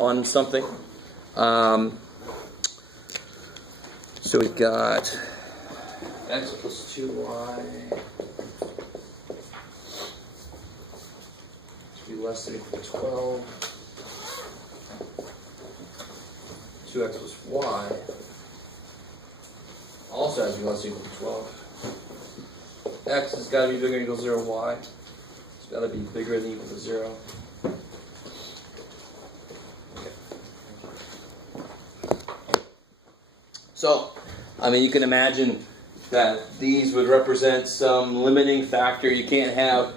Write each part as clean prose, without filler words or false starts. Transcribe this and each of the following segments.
on something. So we've got x plus 2y to be less than or equal to 12. 2x plus y also has to be less than or equal to 12. X has got to be bigger than or equal to 0, y has got to be bigger than or equal to 0. So, I mean, you can imagine that these would represent some limiting factor. You can't have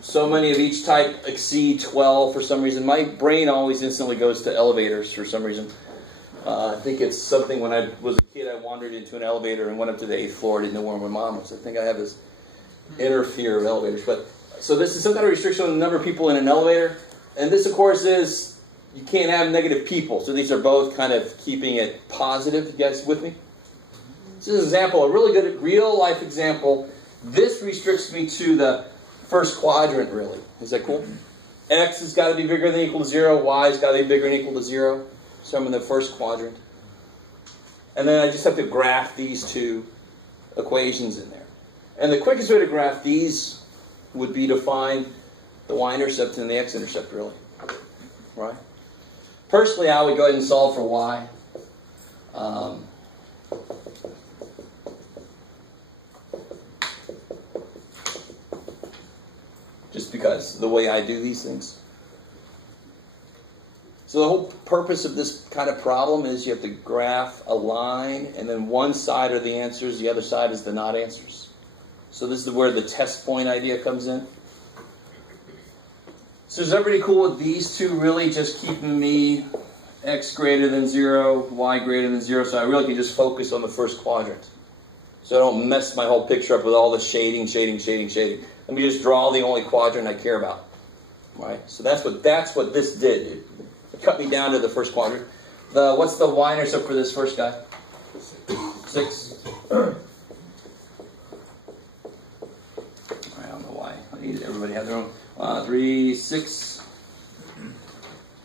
so many of each type exceed 12 for some reason. My brain always instantly goes to elevators for some reason. I think it's something when I was a kid, I wandered into an elevator and went up to the 8th floor. I didn't know where my mom was. I think I have this inner fear of elevators. But so this is some kind of restriction on the number of people in an elevator. And this, of course, is you can't have negative people. So these are both kind of keeping it positive. You guys with me? This is an example, a really good real-life example. This restricts me to the first quadrant, really. Is that cool? X has got to be bigger than or equal to 0. Y has got to be bigger than or equal to 0. So I'm in the first quadrant. And then I just have to graph these two equations in there. And the quickest way to graph these would be to find the y-intercept and the x-intercept, really. Right? Personally, I would go ahead and solve for y. Just because the way I do these things. So the whole purpose of this kind of problem is you have to graph a line, and then one side are the answers, the other side is the not answers. So this is where the test point idea comes in. So is everybody cool with these two really just keeping me x greater than 0, y greater than 0, so I really can just focus on the first quadrant. So I don't mess my whole picture up with all the shading. Let me just draw the only quadrant I care about. Right? So that's what this did. It cut me down to the first quadrant. What's the y-intercept for this first guy? 6. I don't know why. I need everybody have their own. 3, 6.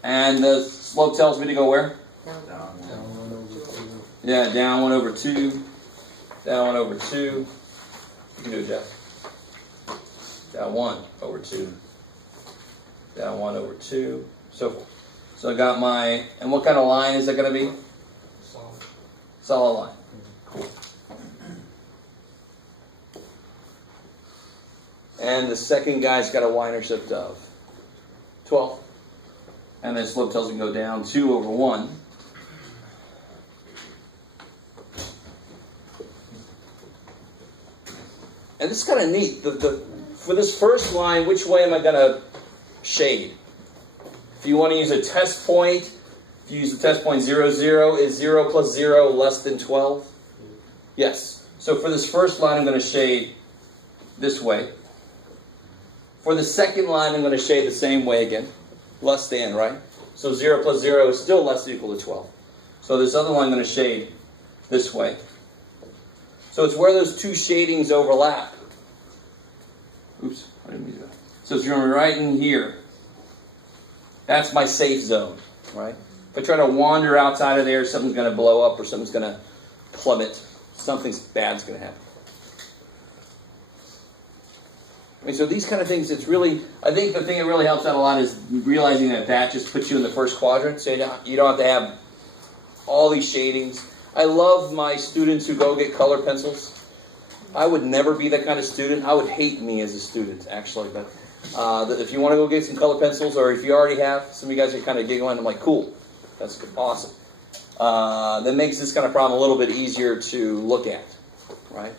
And the slope tells me to go where? Down 1 over 2. Yeah, down 1 over 2. Down 1 over 2. You can do it, Jeff. Down 1 over 2. Down 1 over 2. So forth. So I got my, and what kind of line is that going to be? Solid. Solid line. Cool. And the second guy's got a y-intercept of 12. And then slope tells me to go down 2 over 1. And this is kind of neat. For this first line, which way am I going to shade? If you want to use a test point, if you use the test point 0, 0, is 0 plus 0 less than 12? Yes. So for this first line, I'm going to shade this way. For the second line, I'm going to shade the same way again. Less than, right? So 0 plus 0 is still less than or equal to 12. So this other line I'm going to shade this way. So it's where those two shadings overlap. Oops, I didn't mean to do that. So it's going to be right in here. That's my safe zone, right? If I try to wander outside of there, something's going to blow up or something's going to plummet. Something bad's going to happen. I mean, so these kind of things, it's really, I think the thing that really helps out a lot is realizing that just puts you in the first quadrant. So you don't have to have all these shadings. I love my students who go get color pencils. I would never be that kind of student. I would hate me as a student, actually. But if you want to go get some color pencils, or if you already have, some of you guys are kind of giggling. I'm like, cool. That's awesome. That makes this kind of problem a little bit easier to look at, right?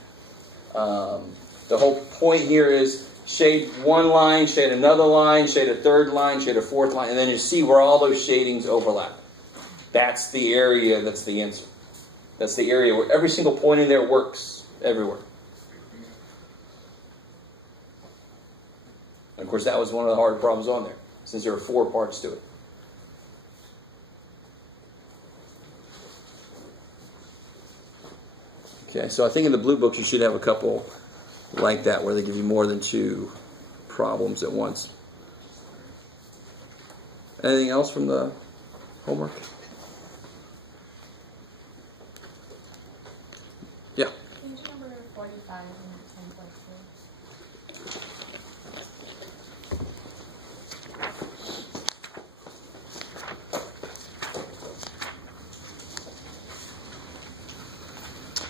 The whole point here is shade one line, shade another line, shade a third line, shade a fourth line, and then you see where all those shadings overlap. That's the area that's the answer. That's the area where every single point in there works everywhere. And of course, that was one of the hard problems on there, since there are 4 parts to it. Okay, so I think in the blue books you should have a couple like that, where they give you more than 2 problems at once. Anything else from the homework? Yeah. Page number 45 and 10.2.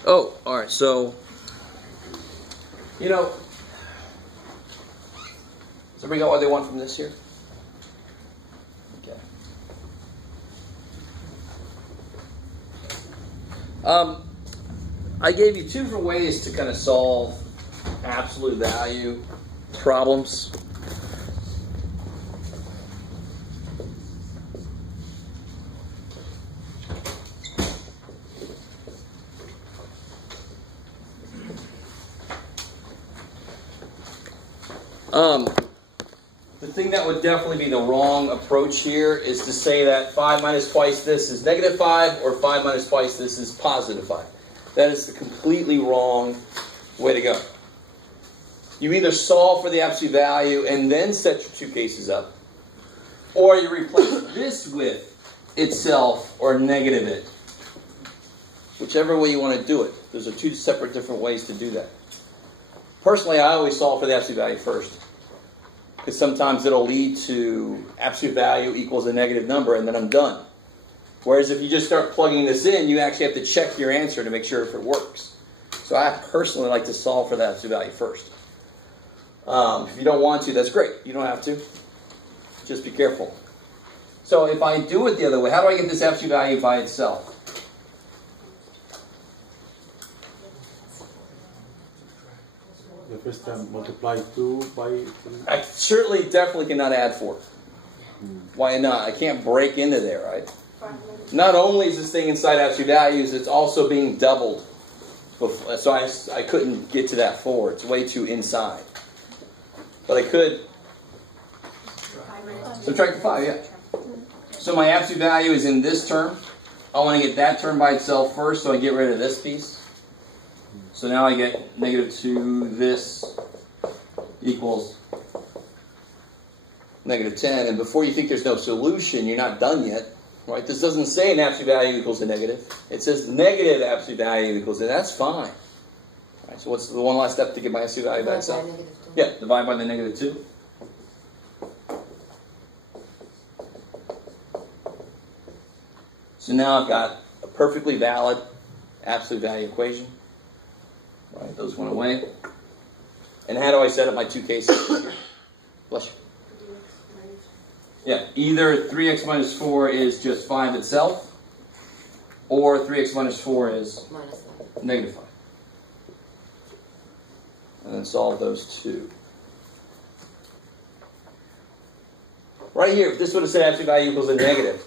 Oh, all right. So, you know, does everybody got what they want from this here? Okay. I gave you two different ways to kind of solve absolute value problems. The thing that would definitely be the wrong approach here is to say that 5 minus twice this is negative 5, or 5 minus twice this is positive 5. That is the completely wrong way to go. You either solve for the absolute value and then set your two cases up, or you replace this with itself or negative it. Whichever way you want to do it. Those are two separate different ways to do that. Personally, I always solve for the absolute value first, because sometimes it'll lead to absolute value equals a negative number, and then I'm done. Whereas if you just start plugging this in, you actually have to check your answer to make sure if it works. So I personally like to solve for the absolute value first. If you don't want to, that's great. You don't have to. Just be careful. So if I do it the other way, how do I get this absolute value by itself? The first time multiply 2 by... I certainly definitely cannot add 4. Why not? I can't break into there, right? Not only is this thing inside absolute values, it's also being doubled. So I couldn't get to that 4. It's way too inside. But I could subtract the 5, yeah. So my absolute value is in this term. I want to get that term by itself first, so I get rid of this piece. So now I get negative 2, this equals negative 10. And before you think there's no solution, you're not done yet. Right? This doesn't say an absolute value equals a negative. It says negative absolute value equals it. That's fine. Right, so what's the one last step to get my absolute value by itself? Yeah, divide by the negative 2. So now I've got a perfectly valid absolute value equation. Right, those went away. And how do I set up my two cases? Bless you. Yeah, either 3x minus 4 is just 5 itself, or 3x minus 4 is negative 5. And then solve those two. Right here, if this would have said absolute value equals a negative,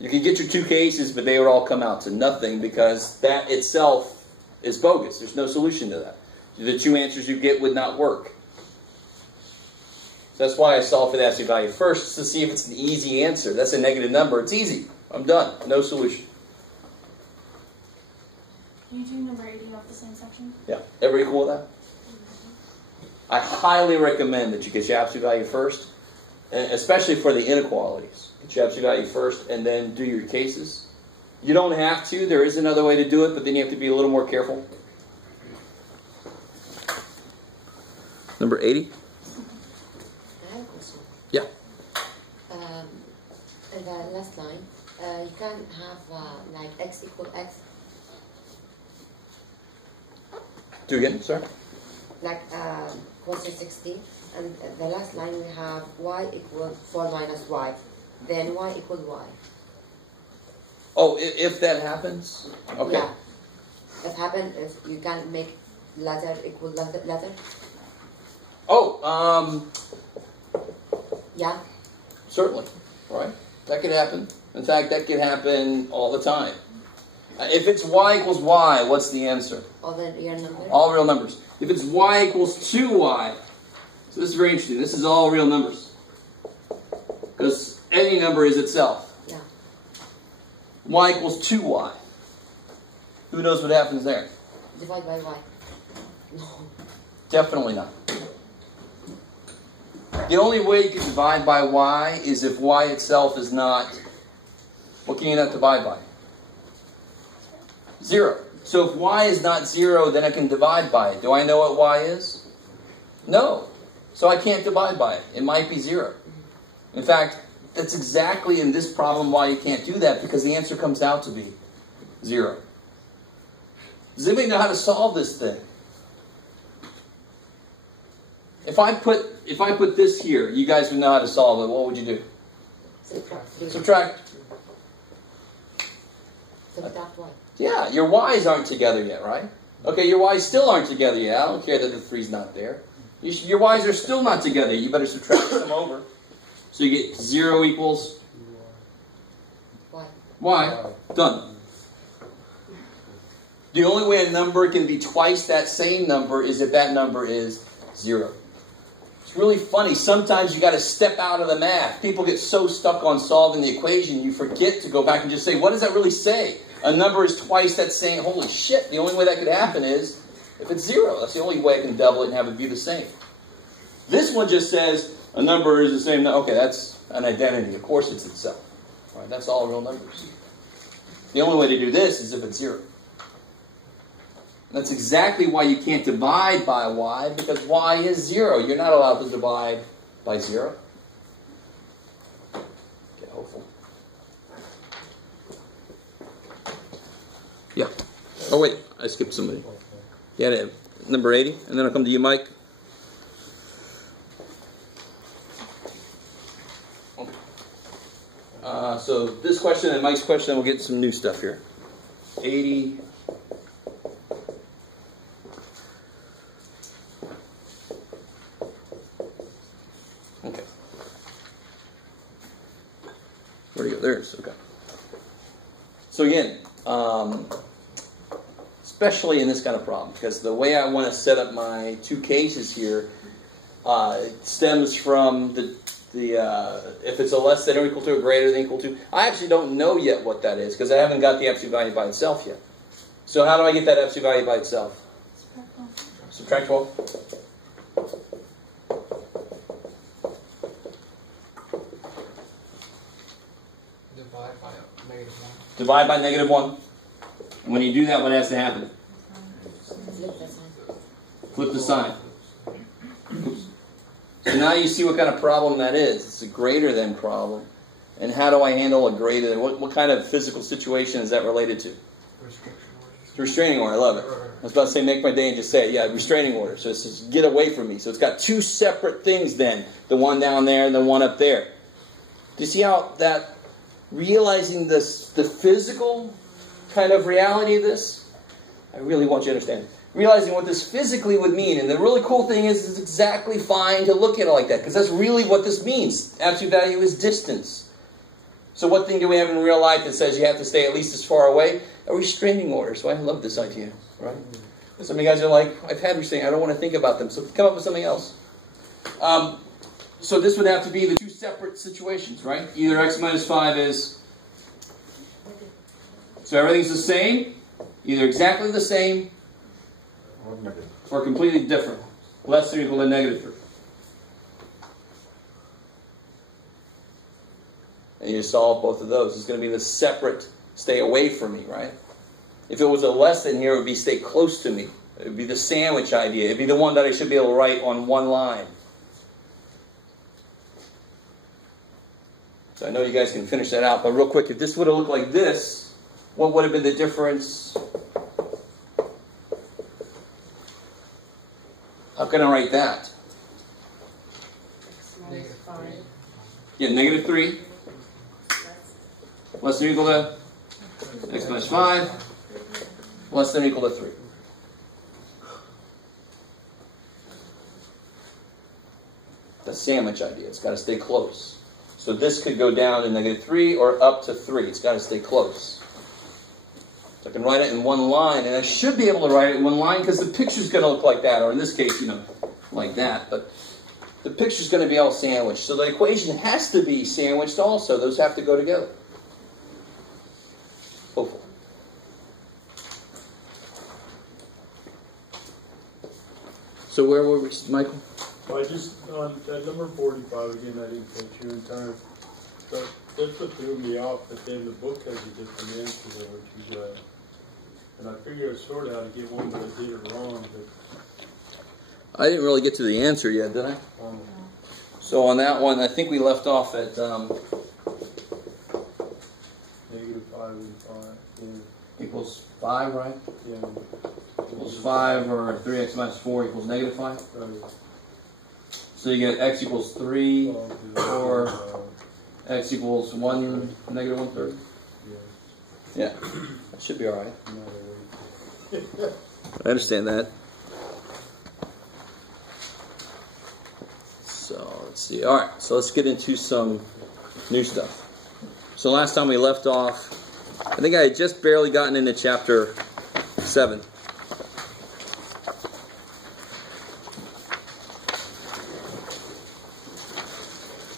you could get your two cases, but they would all come out to nothing because that itself is bogus. There's no solution to that. The two answers you get would not work. So that's why I solve for the absolute value first, to see if it's an easy answer. That's a negative number. It's easy. I'm done. No solution. Can you do number 80 off the same section? Yeah. Everybody cool with that? I highly recommend that you get your absolute value first, and especially for the inequalities. Get your absolute value first and then do your cases. You don't have to. There is another way to do it, but then you have to be a little more careful. Number 80? Yeah. In the last line, you can have like x equal x. Do again, sorry. Like question 16, and the last line we have y equal 4 minus y. Then y equal y. Oh, if that happens? Okay. Yeah. That happens if you can make letter equal letter. Oh, Yeah. certainly, right? That could happen. In fact, that can happen all the time. If it's y equals y, what's the answer? All the real numbers. All real numbers. If it's y equals 2y, so this is very interesting. This is all real numbers. Because any number is itself. Yeah. Y equals 2y. Who knows what happens there? Divide by y. No. Definitely not. The only way you can divide by y is if y itself is not, what can you not divide by? 0. So if y is not 0, then I can divide by it. Do I know what y is? No. So I can't divide by it. It might be 0. In fact, that's exactly in this problem why you can't do that, because the answer comes out to be 0. Does anybody know how to solve this thing? If I put this here, you guys would know how to solve it. What would you do? Subtract. Subtract. Subtract what? Yeah, your y's aren't together yet, right? Okay, your y's still aren't together yet. I don't care that the 3's not there. Your y's are still not together. You better subtract them over. So you get 0 equals What? y. Done. The only way a number can be twice that same number is if that number is 0. It's really funny. Sometimes you got to step out of the math. People get so stuck on solving the equation, you forget to go back and just say, what does that really say? A number is twice that same. Holy shit. The only way that could happen is if it's 0. That's the only way I can double it and have it be the same. This one just says a number is the same. Okay, that's an identity. Of course it's itself. Right? That's all real numbers. The only way to do this is if it's 0. That's exactly why you can't divide by y, because y is 0. You're not allowed to divide by 0. Get hopeful. Yeah. Oh, wait. I skipped somebody. Yeah, number 80. And then I'll come to you, Mike. So this question and Mike's question, we'll get some new stuff here. 80. Okay. Where'd he go? There it is. Okay. So again, especially in this kind of problem, because the way I want to set up my two cases here stems from the if it's a less than or equal to or greater than equal to. I actually don't know yet what that is, because I haven't got the absolute value by itself yet. So how do I get that absolute value by itself? Subtract 12. Divide by -1. Divide by -1. When you do that, what has to happen? Flip the sign. Flip the sign. Oops. So now you see what kind of problem that is. It's a greater than problem. And how do I handle a greater than? What kind of physical situation is that related to? Restriction orders. It's a restraining order. I love it. I was about to say make my day and just say it. Yeah, restraining order. So this is get away from me. So it's got two separate things then. The one down there and the one up there. Do you see how that, realizing this, the physical kind of reality of this? I really want you to understand. Realizing what this physically would mean. And the really cool thing is it's exactly fine to look at it like that, because that's really what this means. Absolute value is distance. So what thing do we have in real life that says you have to stay at least as far away? A restraining order. So I love this idea, right? Some of you guys are like, I've had restraining, I don't want to think about them. So come up with something else. So this would have to be the two separate situations, right? Either x minus 5 is... So everything's the same, either exactly the same, or completely different. Less than or equal to -3. And you solve both of those. It's going to be the separate, stay away from me, right? If it was a less than here, it would be stay close to me. It would be the sandwich idea. It would be the one that I should be able to write on one line. So I know you guys can finish that out, but real quick, if this would have looked like this, what would have been the difference? How can I write that? -3. Yeah, -3. Less than or equal to x minus 5. Less than or equal to 3. The sandwich idea. It's got to stay close. So this could go down to -3 or up to 3. It's got to stay close. So I can write it in one line, and I should be able to write it in one line because the picture's going to look like that, or in this case, like that. But the picture's going to be all sandwiched. So the equation has to be sandwiched also. Those have to go together. Hopefully. So where were we, Michael? So I just, on that number 45, again, I didn't catch you in time. So that's what threw me off, but then the book has a different answer than what you got. And I figured sort of how to get one, but I did it wrong. But, I didn't really get to the answer yet, did I? So on that one, I think we left off at negative 5 and 5. Yeah. equals 5, right? Yeah. Equals 5, or 3x minus 4 equals negative 5. So you get x equals 3, or x equals 1, negative 1/3. Yeah, that should be all right. I understand that. So let's see. All right, so let's get into some new stuff. So last time we left off, I think I had just barely gotten into chapter 7.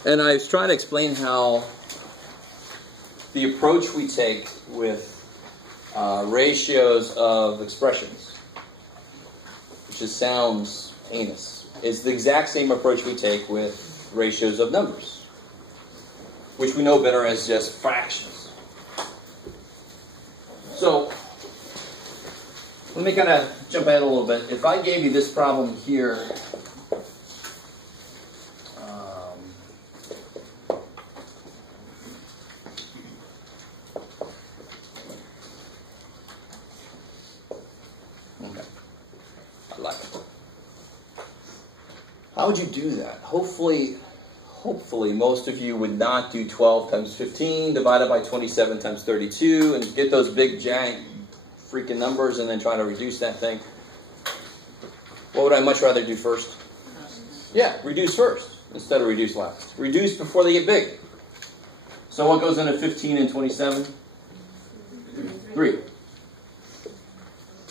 And I was trying to explain how the approach we take with ratios of expressions, which just sounds heinous, is the exact same approach we take with ratios of numbers, which we know better as just fractions. So, let me kind of jump ahead a little bit. If I gave you this problem here, how would you do that? Hopefully most of you would not do 12 times 15 divided by 27 times 32 and get those big giant freaking numbers and then try to reduce that thing. What would I much rather do first? Yeah, reduce first instead of reduce last. Reduce before they get big. So what goes into 15 and 27? 3.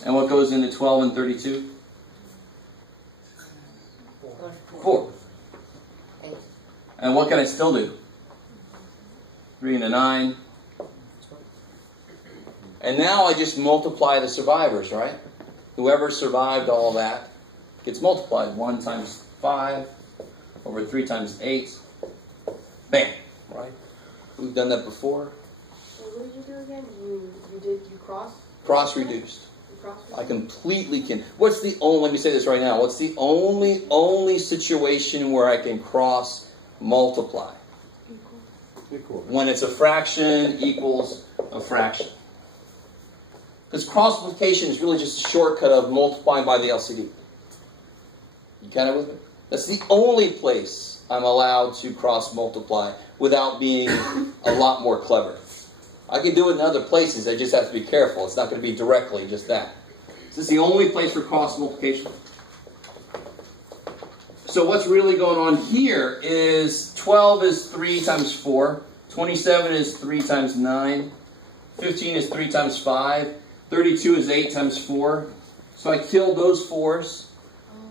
And what goes into 12 and 32? 4. And what can I still do? 3 and a 9. And now I just multiply the survivors, right? Whoever survived all that gets multiplied. 1 times 5 over 3 times 8. Bam! Right? We've done that before. So what did you do again? You cross? Cross reduced. Cross-reduced? I completely can. What's the only, let me say this right now, what's the only situation where I can cross multiply? Equal. When it's a fraction equals a fraction. Because cross multiplication is really just a shortcut of multiplying by the LCD. You kind of with me? That's the only place I'm allowed to cross multiply without being a lot more clever. I can do it in other places, I just have to be careful. It's not going to be directly just that. This is the only place for cross multiplication. So what's really going on here is 12 is 3 times 4, 27 is 3 times 9, 15 is 3 times 5, 32 is 8 times 4. So I killed those 4s.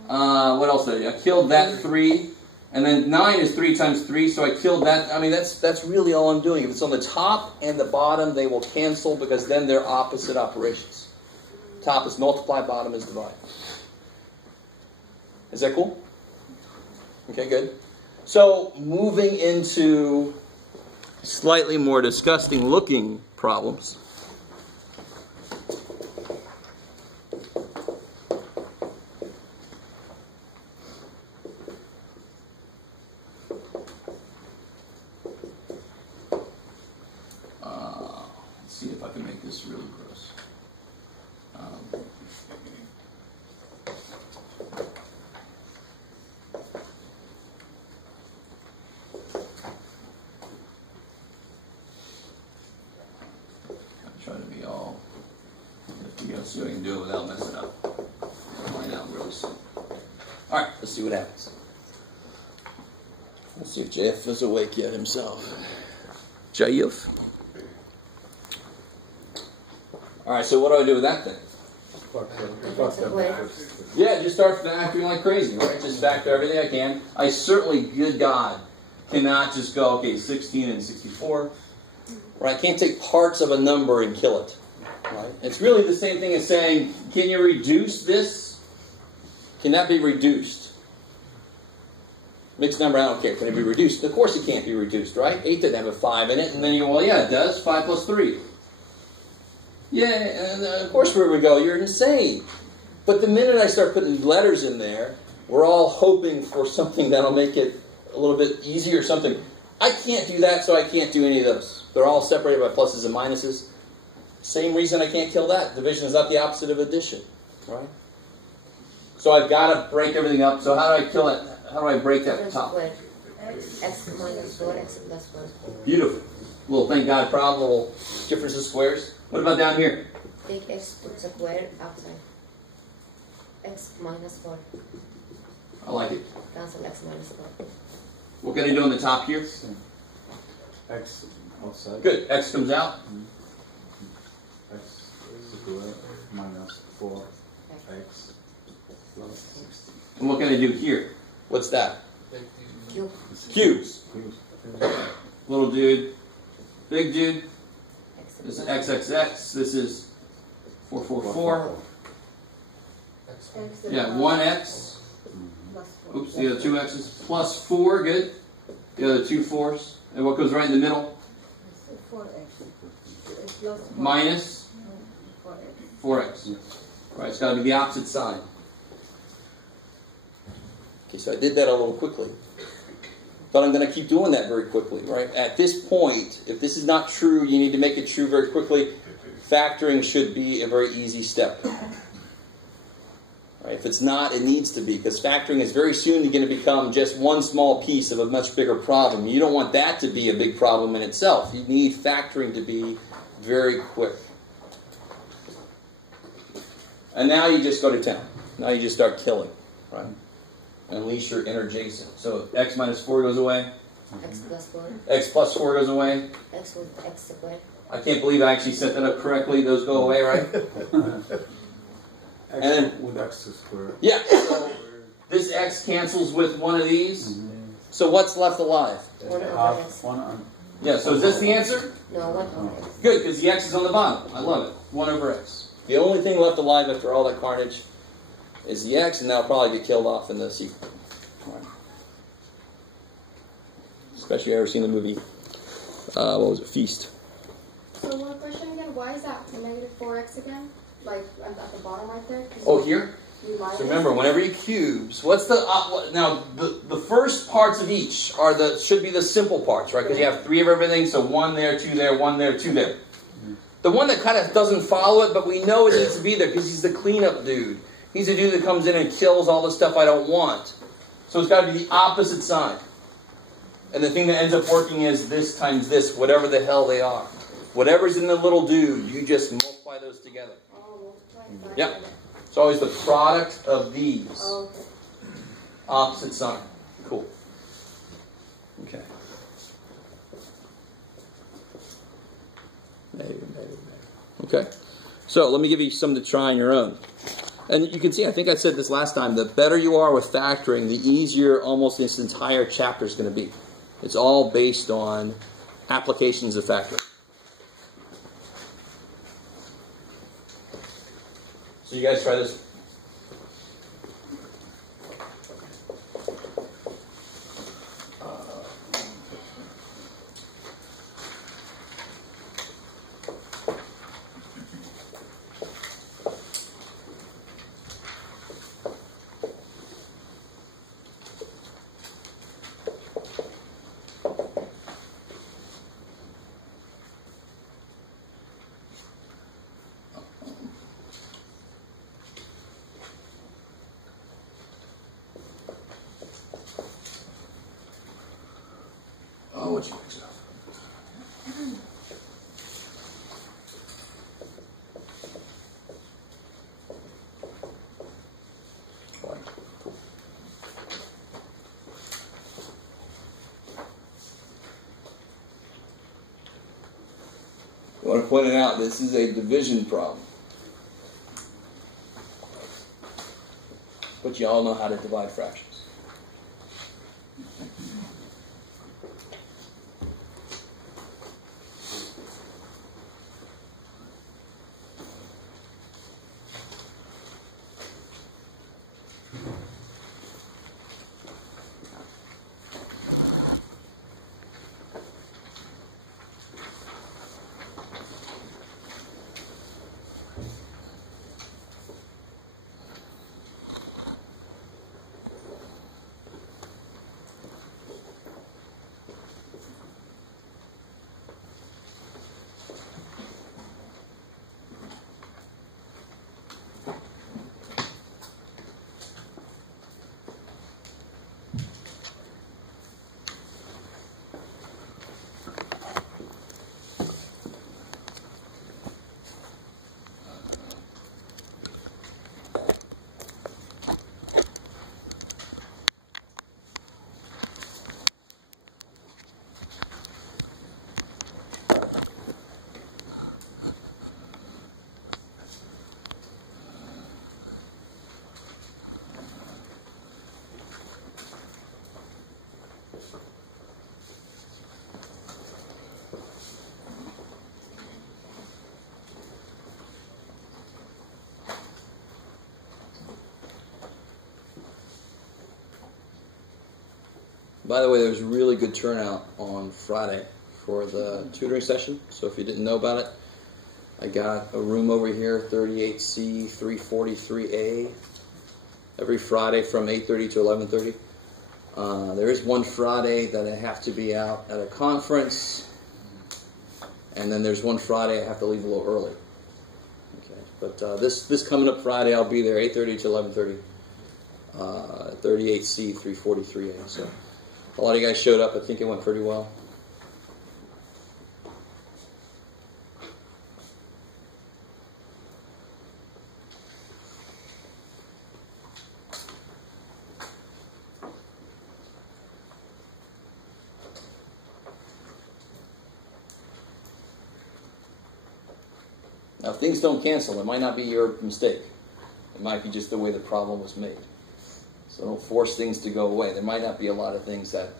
What else did I do? I killed that 3. And then 9 is 3 times 3, so I killed that. I mean, that's really all I'm doing. If it's on the top and the bottom, they will cancel because then they're opposite operations. Top is multiply, bottom is divide. Is that cool? Okay, good. So, moving into slightly more disgusting looking problems. See if I can make this really gross. I'm trying to be all nifty. Let's see what I can do without messing up. I'll find out really soon. Alright, let's see what happens. Let's see if JF is awake yet himself. JF? Alright, so what do I do with that thing? Yeah, just start factoring like crazy, right? Just factor everything I can. I certainly, good God, cannot just go, okay, 16 and 64. Right? I can't take parts of a number and kill it. Right? It's really the same thing as saying, can you reduce this? Can that be reduced? Mixed number, I don't care. Can it be reduced? Of course it can't be reduced, right? 8 doesn't have a 5 in it. And then you go, well, yeah, it does. 5 plus 3. Yeah, and of course where we go, you're insane. But the minute I start putting letters in there, we're all hoping for something that'll make it a little bit easier or something. I can't do that, so I can't do any of those. They're all separated by pluses and minuses. Same reason I can't kill that. Division is not the opposite of addition, right? So I've got to break everything up. So how do I kill it? How do I break that top? Square. X minus 4, X plus 1. Beautiful. Little thank God problem, little difference of squares. What about down here? Take X put square outside. X minus 4. I like it. Cancel X minus 4. What can I do on the top here? X outside. Good. X comes out. X square minus 4x plus 16. And what can I do here? What's that? Big Cube. Cubes. Cubes. Little dude. Big dude. X This is plus XXX. This is 444. X. X Yeah, 1x. plus 4. Oops, the other 2 x's. Plus 4. Good. The other 2 4s. And what goes right in the middle? 4x. It's plus 4. Minus 4x. 4x. Right, it's got to be the opposite sign. Okay, so I did that a little quickly. But I'm going to keep doing that very quickly, right? At this point, if this is not true, you need to make it true very quickly. Factoring should be a very easy step. Right? If it's not, it needs to be, because factoring is very soon going to become just one small piece of a much bigger problem. You don't want that to be a big problem in itself. You need factoring to be very quick. And now you just go to town. Now you just start killing, right? Unleash your inner Jason. So x minus 4 goes away. X plus 4. X plus 4 goes away. X with X square. I can't believe I actually set that up correctly. Those go away, right? X And- with x square. Yeah. So this x cancels with one of these. So what's left alive? 1 over Half, X. 1 and Yeah, so is this the answer? No, 1 over X. Good, because the x is on the bottom. I love it. 1 over x. The only thing left alive after all that carnage is the x, and that'll probably get killed off in the sequel. Right. Especially if you've ever seen the movie, what was it, Feast. So one question again, why is that negative 4x again? Like at the bottom right there? 'Cause Oh, here? you minus- So remember, whenever you cubes, what's the now the first parts of each are should be the simple parts, right? Because you have 3 of everything, so 1 there, 2 there, 1 there, 2 there. The one that kind of doesn't follow it, but we know it needs to be there because he's the cleanup dude. He's the dude that comes in and kills all the stuff I don't want. So it's got to be the opposite sign. And the thing that ends up working is this times this, whatever the hell they are. Whatever's in the little dude, you just multiply those together. Oh, multiply by Yep. It's always the product of these. Oh, okay. Opposite sign. Cool. Okay. Okay. So let me give you some to try on your own. And you can see, I think I said this last time, the better you are with factoring, the easier almost this entire chapter is going to be. It's all based on applications of factoring. So you guys try this. Oh, what you mix up? Fine. Cool. I want to point it out, this is a division problem. But you all know how to divide fractions. by the way, there was really good turnout on Friday for the tutoring session. So if you didn't know about it, I got a room over here, 38C 343A, every Friday from 8:30 to 11:30. There is one Friday that I have to be out at a conference, and then there's one Friday I have to leave a little early. Okay, but this coming up Friday, I'll be there 8:30 to 11:30. 38C 343A. So a lot of you guys showed up. I think it went pretty well. Now, if things don't cancel, it might not be your mistake. It might be just the way the problem was made. So don't force things to go away. There might not be a lot of things that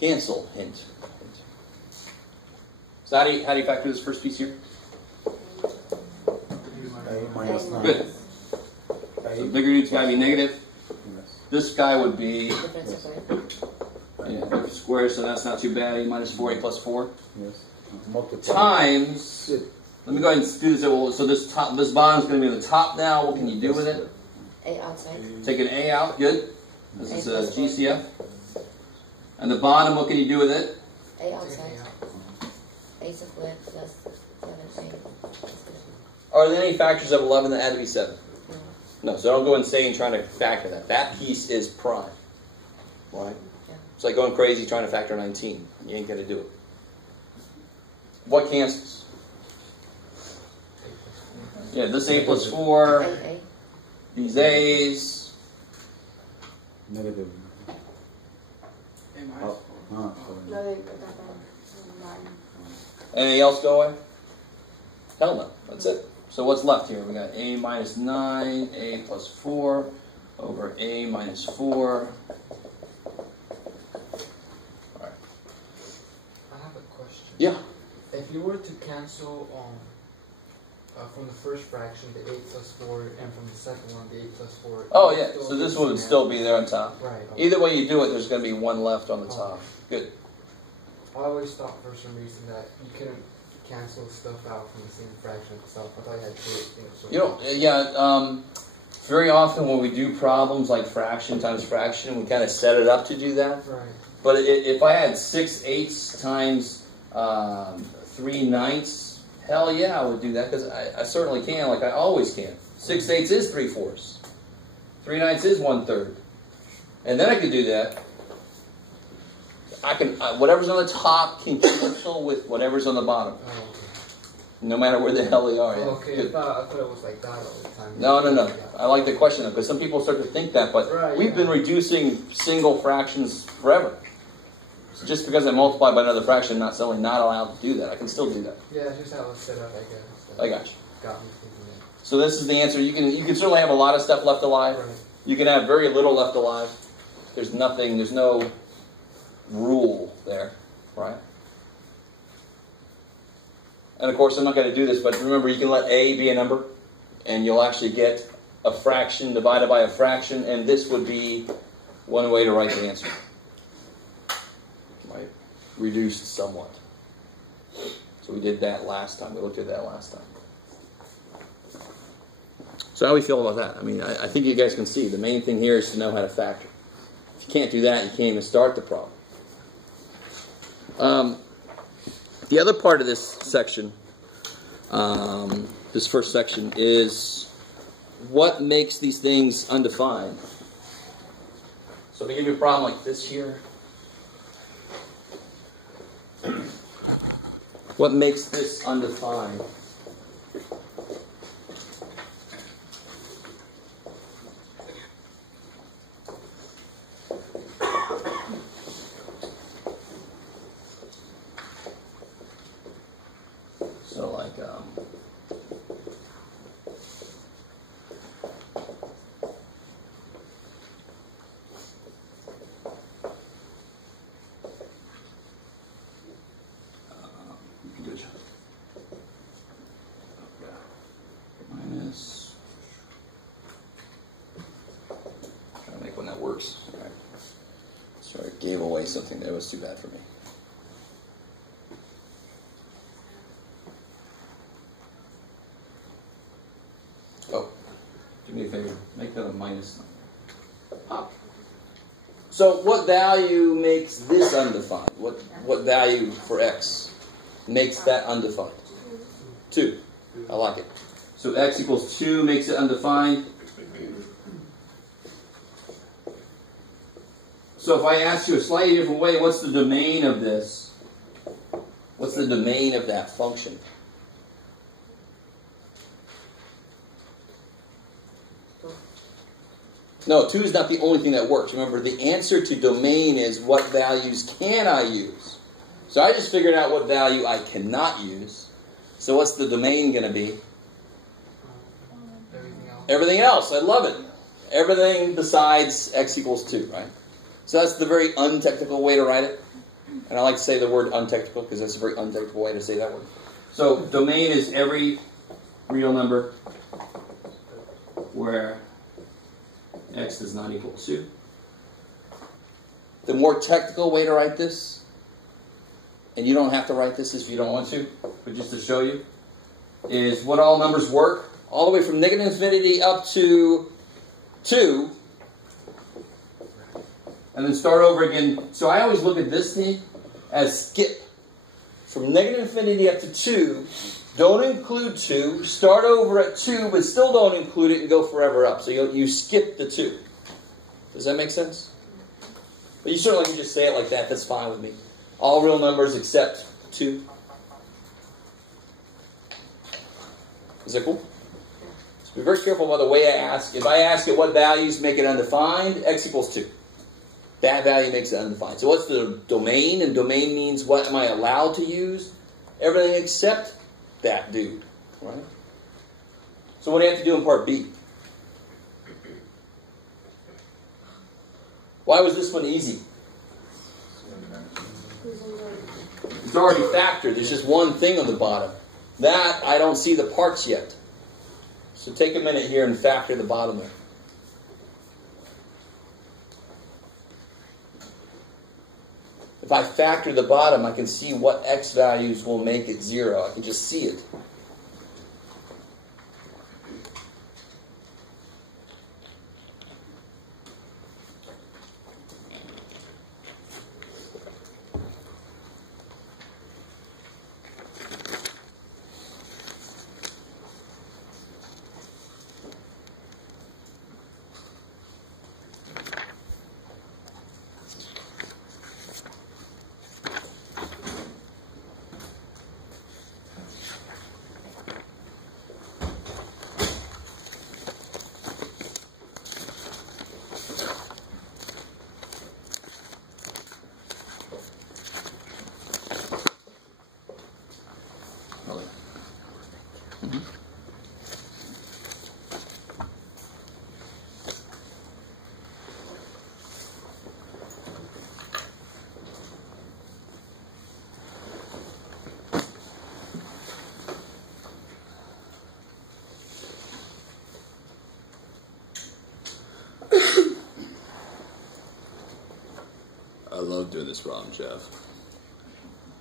cancel. Hint. So how do you factor this first piece here? A minus 9. Good. So the bigger dude's got to be negative. Yes. This guy would be Difference square. square, so that's not too bad. A minus 4, A plus 4. Yes. Multiply. Times. Let me go ahead and do this. So this bottom is going to be the top now. What can you do with it? A outside. Take an A out. Good. This is a GCF. And the bottom, what can you do with it? A outside. A squared plus 7A. Are there any factors of 11 that add to be 7? No. So don't go insane trying to factor that. That piece is prime. Right? Yeah. It's like going crazy trying to factor 19. You ain't going to do it. What cancels? Yeah, this A plus 4, A. these A's. Negative. Oh, sorry. No, they got that nine. Anything else go away? Hell no. That's it. So what's left here? We got A minus 9, A plus 4, over A minus 4. Alright. I have a question. Yeah. If you were to cancel from the first fraction the 8 plus 4 and from the second one the 8 plus 4. Oh yeah. So this one would still be there on top. Right. Either way you do it, there's going to be one left on the top. Good. I always thought for some reason that you couldn't cancel stuff out from the same fraction itself. I thought you had to do it. So You know, yeah. Very often when we do problems like fraction times fraction, we kind of set it up to do that. Right. But if I had 6/8 times 3/9, hell yeah, I would do that because I certainly can, like I always can. 6/8 is 3/4. 3/9 is 1/3, and then I could do that. I can whatever's on the top can cancel with whatever's on the bottom, Oh, okay. no matter where the hell they are. Yeah. Okay, I thought it was like that all the time. No. I like the question because some people start to think that, but Right, we've been reducing single fractions forever. So just because I multiply by another fraction, I'm not suddenly not allowed to do that. I can still do that. Yeah, it's just how it was set up, I guess. I got you. Got me thinking that. So this is the answer. You can certainly have a lot of stuff left alive. Right. You can have very little left alive. There's no rule there, right? And of course, I'm not going to do this, but remember, you can let A be a number, and you'll actually get a fraction divided by a fraction, and this would be one way to write the answer. Right? Reduced somewhat. So we did that last time. We looked at that last time. So how do we feel about that? I mean, I think you guys can see the main thing here is to know how to factor. If you can't do that, you can't even start the problem. The other part of this section, this first section, is what makes these things undefined. So if I give you a problem like this here, what makes this undefined? So like, you can do it. Minus. Try to make one that works. All right. Start again. gave away something that was too bad for me. Oh, do me a favor. Make that a minus number. So what value makes this undefined? What value for x makes that undefined? 2. I like it. So x equals 2 makes it undefined. So if I ask you a slightly different way, what's the domain of this? What's the domain of that function? No, 2 is not the only thing that works. Remember, the answer to domain is what values can I use? So I just figured out what value I cannot use. So what's the domain going to be? Everything else. Everything else. I love it. Everything besides x equals 2, right? So that's the very untechnical way to write it. And I like to say the word untechnical because that's a very untechnical way to say that word. So domain is every real number where x does not equal 2. The more technical way to write this, and you don't have to write this if you don't want to, but just to show you, is what all numbers work, all the way from negative infinity up to 2, and then start over again. So I always look at this thing as skip. From negative infinity up to 2, don't include 2, start over at 2, but still don't include it and go forever up. So you skip the 2. Does that make sense? But you certainly can just say it like that. That's fine with me. All real numbers except 2. Is that cool? So be very careful about the way I ask. If I ask it what values make it undefined, x equals 2. That value makes it undefined. So what's the domain? And domain means what am I allowed to use? Everything except that dude. Right? So what do you have to do in part B? Why was this one easy? It's already factored. There's just one thing on the bottom. That, I don't see the parts yet. So take a minute here and factor the bottom there. If I factor the bottom, I can see what x values will make it 0. I can just see it. I love doing this problem, Jeff.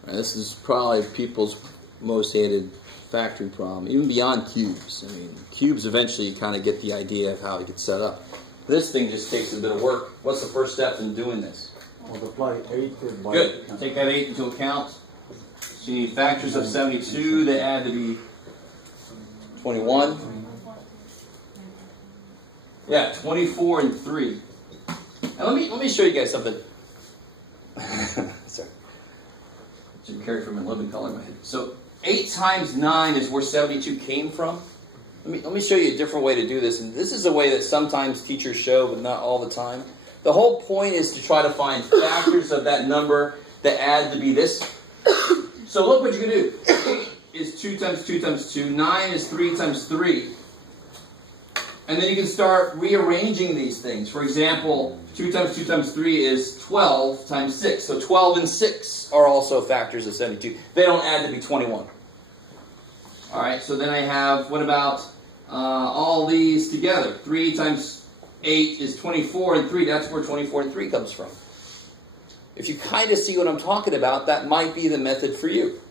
And this is probably people's most hated factoring problem, even beyond cubes. I mean, cubes eventually you kind of get the idea of how it gets set up. This thing just takes a bit of work. What's the first step in doing this? Multiply 8 by... Good. Take that 8 into account. So you need factors of 72 that add to be 21. Yeah, 24 and 3. Now let me show you guys something. Sorry. Should carry from a living color in my head. So 8 times 9 is where 72 came from. Let me show you a different way to do this. And this is a way that sometimes teachers show, but not all the time. The whole point is to try to find factors of that number that add to be this. So look what you can do. 8 is 2 times 2 times 2. 9 is 3 times 3. And then you can start rearranging these things. For example, 2 times 2 times 3 is 12 times 6. So 12 and 6 are also factors of 72. They don't add to be 21. All right, so then I have, what about all these together? 3 times 8 is 24, and 3, that's where 24 and 3 comes from. If you kind of see what I'm talking about, that might be the method for you.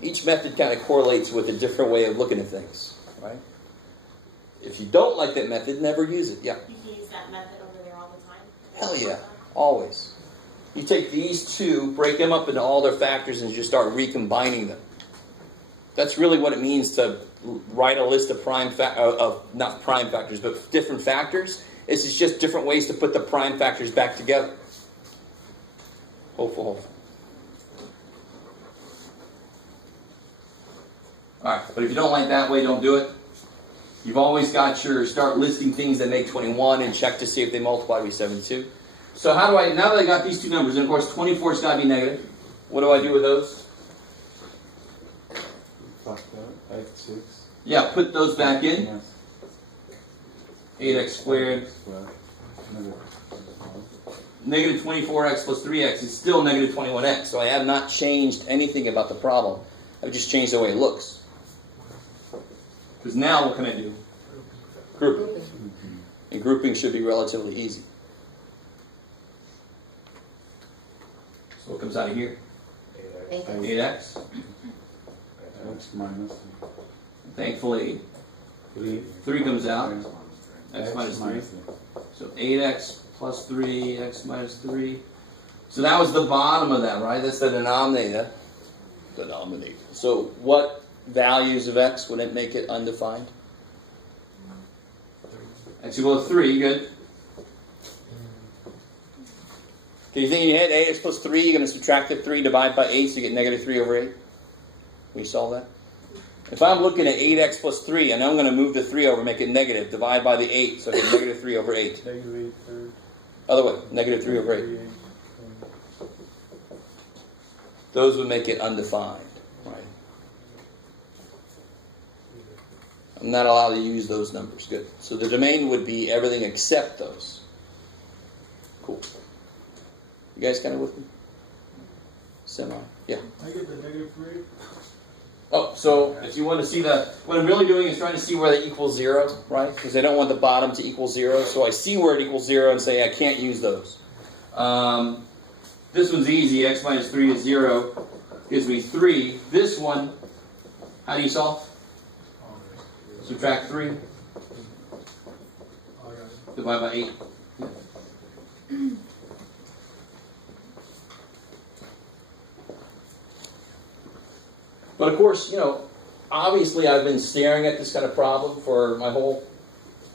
Each method kind of correlates with a different way of looking at things, right? If you don't like that method, never use it. Yeah. You can use that method over there all the time? Hell yeah. Always. You take these two, break them up into all their factors, and just start recombining them. That's really what it means to write a list of not prime factors, but different factors. It's just different ways to put the prime factors back together. Hopeful. Alright, but if you don't like that way, don't do it. You've always got your start listing things that make 21 and check to see if they multiply by 72. So how do I, now that I got these two numbers, and of course 24's got to be negative, what do I do with those? X6. Yeah, put those back in. Yes. 8x squared. Negative 24x plus 3x is still negative 21x. So I have not changed anything about the problem. I've just changed the way it looks. Because now what can I do? Grouping. And grouping should be relatively easy. So what comes out of here? 8x. X minus Thankfully, 3. 3 comes out. X minus 3. So 8x plus 3, x minus 3. So that was the bottom of that, right? That's the denominator. So what values of x would it make it undefined? X equal to 3, good. Okay, you think in your head 8x plus 3, you're going to subtract the 3, divide by 8, so you get negative 3 over 8? We solve that? If I'm looking at 8x plus 3, and I'm going to move the 3 over, make it negative, divide by the 8, so I get negative 3 over 8. Negative 8 thirds. Other way, negative 3 over 8. Those would make it undefined, right? I'm not allowed to use those numbers. Good. So the domain would be everything except those. Cool. You guys kind of with me? Semi. Yeah. I get the negative 3. Oh, so if you want to see what I'm really doing is trying to see where they equal 0, right? Because I don't want the bottom to equal 0. So I see where it equals 0 and say I can't use those. This one's easy. X minus 3 is 0. Gives me 3. This one, how do you solve? Subtract 3. Divide by 8. But of course, obviously I've been staring at this kind of problem for my whole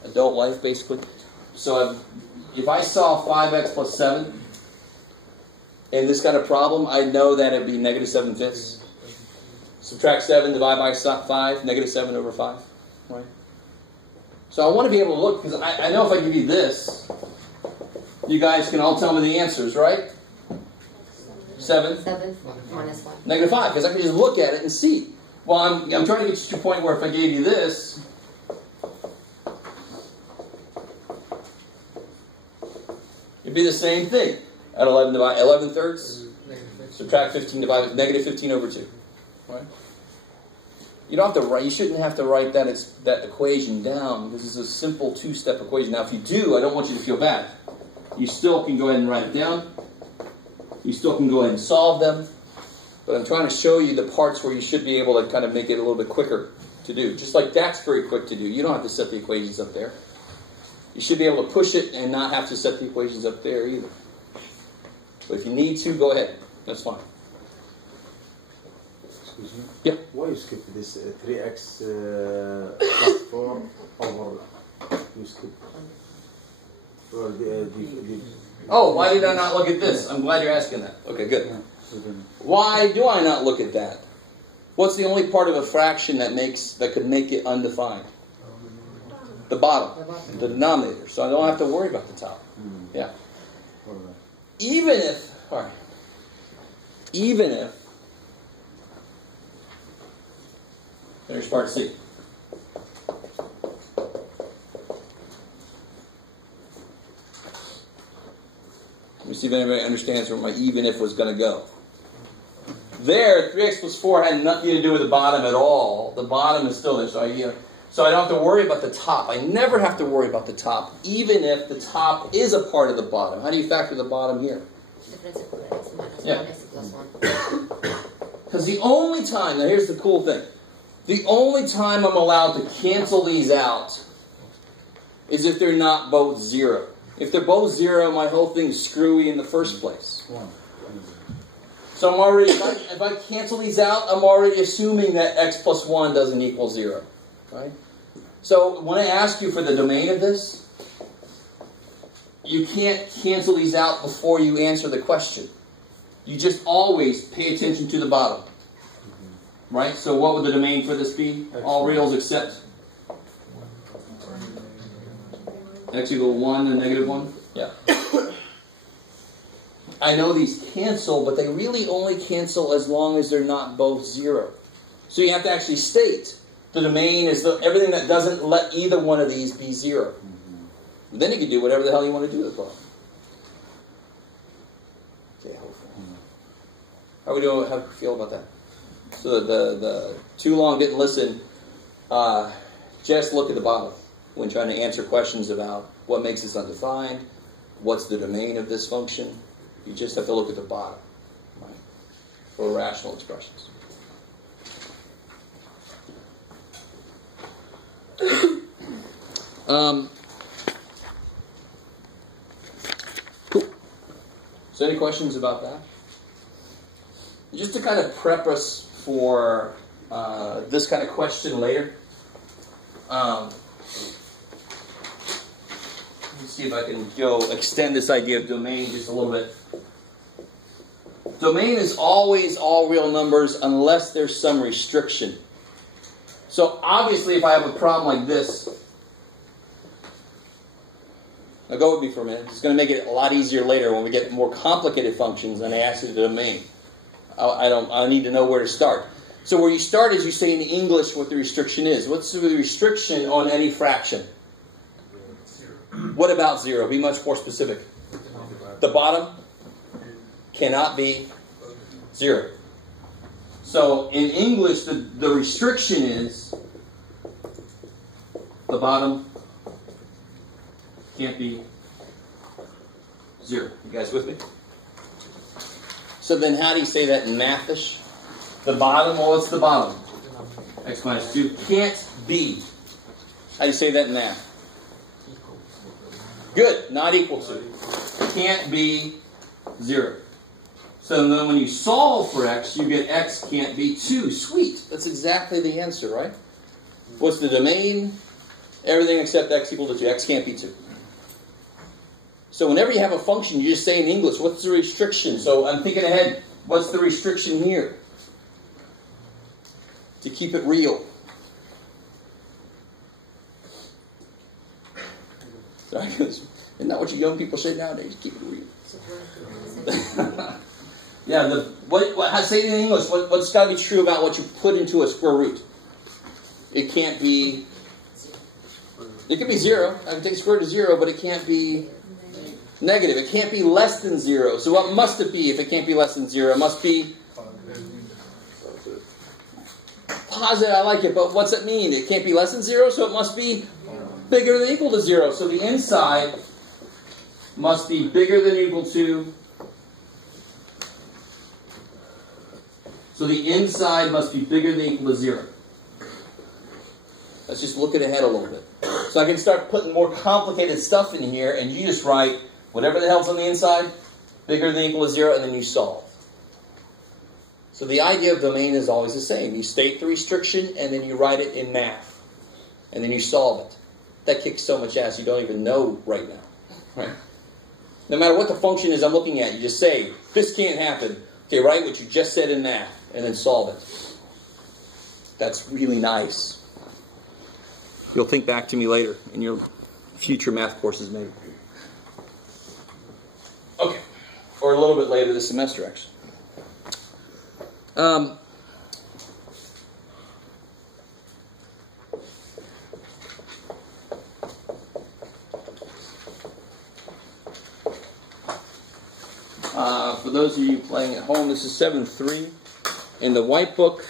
adult life, basically. So if I saw 5x plus 7 in this kind of problem, I know that it would be negative 7/5. Subtract 7, divide by 5, negative 7 over 5. Right? So I want to be able to look, because I know if I give you this, you guys can all tell me the answers, right? 7. 7 minus 1. Negative 5, because I can just look at it and see. Well, I'm trying to get you to a point where if I gave you this, it'd be the same thing. At 11 thirds, subtract 15, divide negative 15 over 2. Right? You don't have to write. You shouldn't have to write that equation down because it's a simple 2-step equation. Now, if you do, I don't want you to feel bad. You still can go ahead and write it down. You still can go ahead and solve them. But I'm trying to show you the parts where you should be able to kind of make it a little bit quicker to do. Just like that's very quick to do. You don't have to set the equations up there. You should be able to push it and not have to set the equations up there either. But if you need to, go ahead. That's fine. Excuse me? Yeah. Why you skip this 3x plus 4 over... You skip... Or Oh, why did I not look at this? I'm glad you're asking that. Okay, good. Why do I not look at that? What's the only part of a fraction that could make it undefined? The bottom, the denominator. So I don't have to worry about the top. Yeah. Even if, there's part C. Let me see if anybody understands where my even if was going to go. There, 3x plus 4 had nothing to do with the bottom at all. The bottom is still there, so I don't have to worry about the top. I never have to worry about the top, even if the top is a part of the bottom. How do you factor the bottom here? difference equal x minus Yeah. 1 x plus 1. Because the only time, now here's the cool thing, the only time I'm allowed to cancel these out is if they're not both 0. If they're both 0, my whole thing's screwy in the first place. So I'm already, if I cancel these out, I'm already assuming that x plus 1 doesn't equal 0. Right? So when I ask you for the domain of this, you can't cancel these out before you answer the question. You just always pay attention to the bottom. Right? So what would the domain for this be? All reals except x equal 1 and negative 1? Yeah. I know these cancel, but they really only cancel as long as they're not both 0. So you have to actually state the domain is everything that doesn't let either one of these be 0. Then you can do whatever the hell you want to do with the problem. Okay, hopefully. How we doing? How do you feel about that? So the too long didn't listen. Just look at the bottom when trying to answer questions about what makes this undefined, what's the domain of this function. You just have to look at the bottom, right, for rational expressions. Cool. So any questions about that? Just to kind of prep us for this kind of question later. Let's see if I can extend this idea of domain just a little bit. Domain is always all real numbers unless there's some restriction. So obviously if I have a problem like this, now go with me for a minute. It's going to make it a lot easier later when we get more complicated functions and I ask you the domain. I need to know where to start. So where you start is you say in English what the restriction is. What's the restriction on any fraction? 0. What about 0? Be much more specific. The bottom cannot be 0. So in English, the restriction is the bottom can't be 0. You guys with me? So then how do you say that in Mathish? The bottom, well, what's the bottom? X minus 2 can't be. How do you say that in math? Good, not equal to. Can't be 0. So then when you solve for x, you get x can't be 2. Sweet. That's exactly the answer, right? What's the domain? Everything except x equal to 2. X can't be 2. So whenever you have a function, you just say in English, what's the restriction? So I'm thinking ahead, what's the restriction here? To keep it real. Sorry, isn't that what you young people say nowadays? Keep it real. Yeah, say it in English. What's got to be true about what you put into a square root? It can't be. It could be 0. I can take square root of 0, but it can't be negative. It can't be less than 0. So what must it be if it can't be less than 0? It must be positive. I like it, but what's it mean? It can't be less than 0, so it must be bigger than or equal to 0. So the inside must be bigger than or equal to. So the inside must be bigger than or equal to 0. Let's just look ahead a little bit. So I can start putting more complicated stuff in here, and you just write whatever the hell's on the inside, bigger than or equal to 0, and then you solve. So the idea of domain is always the same. You state the restriction, and then you write it in math. And then you solve it. That kicks so much ass you don't even know right now. Right? No matter what the function is I'm looking at, you just say, this can't happen. Okay, write what you just said in math, and then solve it. That's really nice. You'll think back to me later in your future math courses, maybe. Okay. Or a little bit later this semester, actually. For those of you playing at home, this is 7-3 in the white book,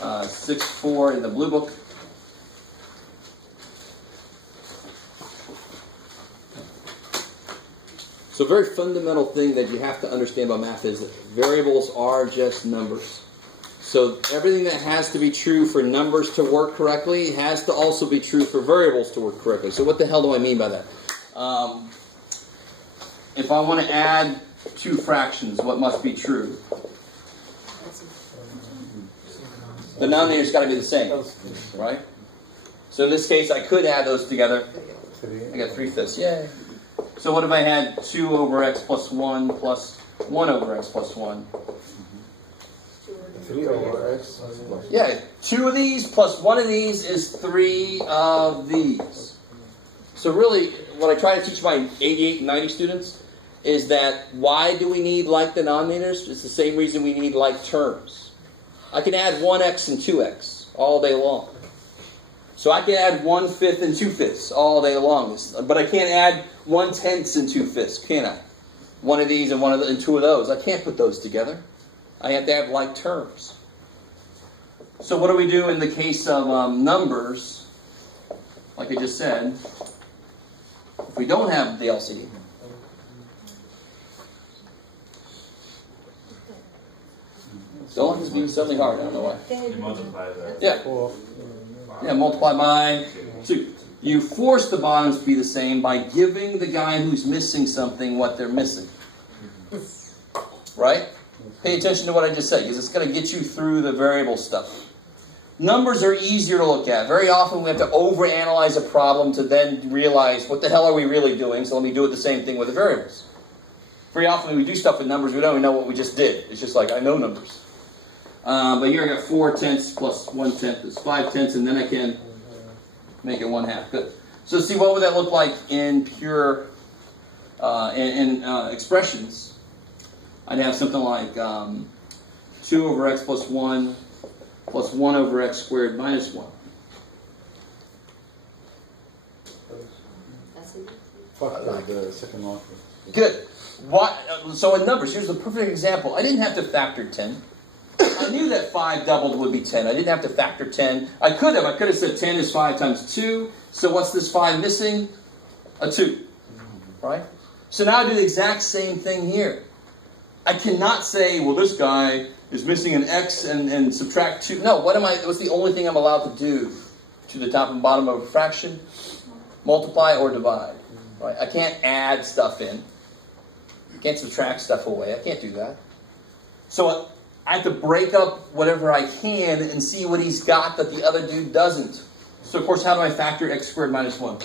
6-4 in the blue book. So a very fundamental thing that you have to understand about math is that variables are just numbers. So everything that has to be true for numbers to work correctly has to also be true for variables to work correctly. So what the hell do I mean by that? If I want to add two fractions, what must be true? The denominator's got to be the same, right? So in this case, I could add those together. I got 3/5. Yay. So what if I had 2 over x plus 1 plus 1 over x plus 1? 3 over x plus. Yeah, 2 of these plus 1 of these is 3 of these. So really, what I try to teach my 88 and 90 students is that why do we need like denominators? It's the same reason we need like terms. I can add 1x and 2x all day long. So I can add 1/5 and 2/5 all day long. But I can't add 1/10 and 2/5, can I? One of these and and 2 of those. I can't put those together. I have to have like terms. So what do we do in the case of numbers? Like I just said, if we don't have the LCD. Don't just be suddenly hard. I don't know why. You multiply that. Yeah. Yeah, multiply by 2. You force the bottoms to be the same by giving the guy who's missing something what they're missing. Right? Pay attention to what I just said, because it's going to get you through the variable stuff. Numbers are easier to look at. Very often we have to overanalyze a problem to then realize, what the hell are we really doing? So let me do it the same thing with the variables. Very often when we do stuff with numbers, we don't even know what we just did. It's just like, I know numbers. But here I got 4/10 plus 1/10 is 5/10, and then I can make it 1/2. Good. So see, what would that look like in pure expressions? I'd have something like 2 over x plus 1 plus 1 over x squared minus 1. Fuck the second one. Good. So in numbers, here's a perfect example. I didn't have to factor 10. I knew that 5 doubled would be 10. I didn't have to factor 10. I could have. I could have said 10 is 5 times 2. So what's this 5 missing? A 2. Right? So now I do the exact same thing here. I cannot say, well, this guy is missing an x and subtract 2. No, what's the only thing I'm allowed to do to the top and bottom of a fraction? Multiply or divide. Right? I can't add stuff in. I can't subtract stuff away. I can't do that. So I have to break up whatever I can and see what he's got that the other dude doesn't. So, of course, how do I factor x squared minus 1?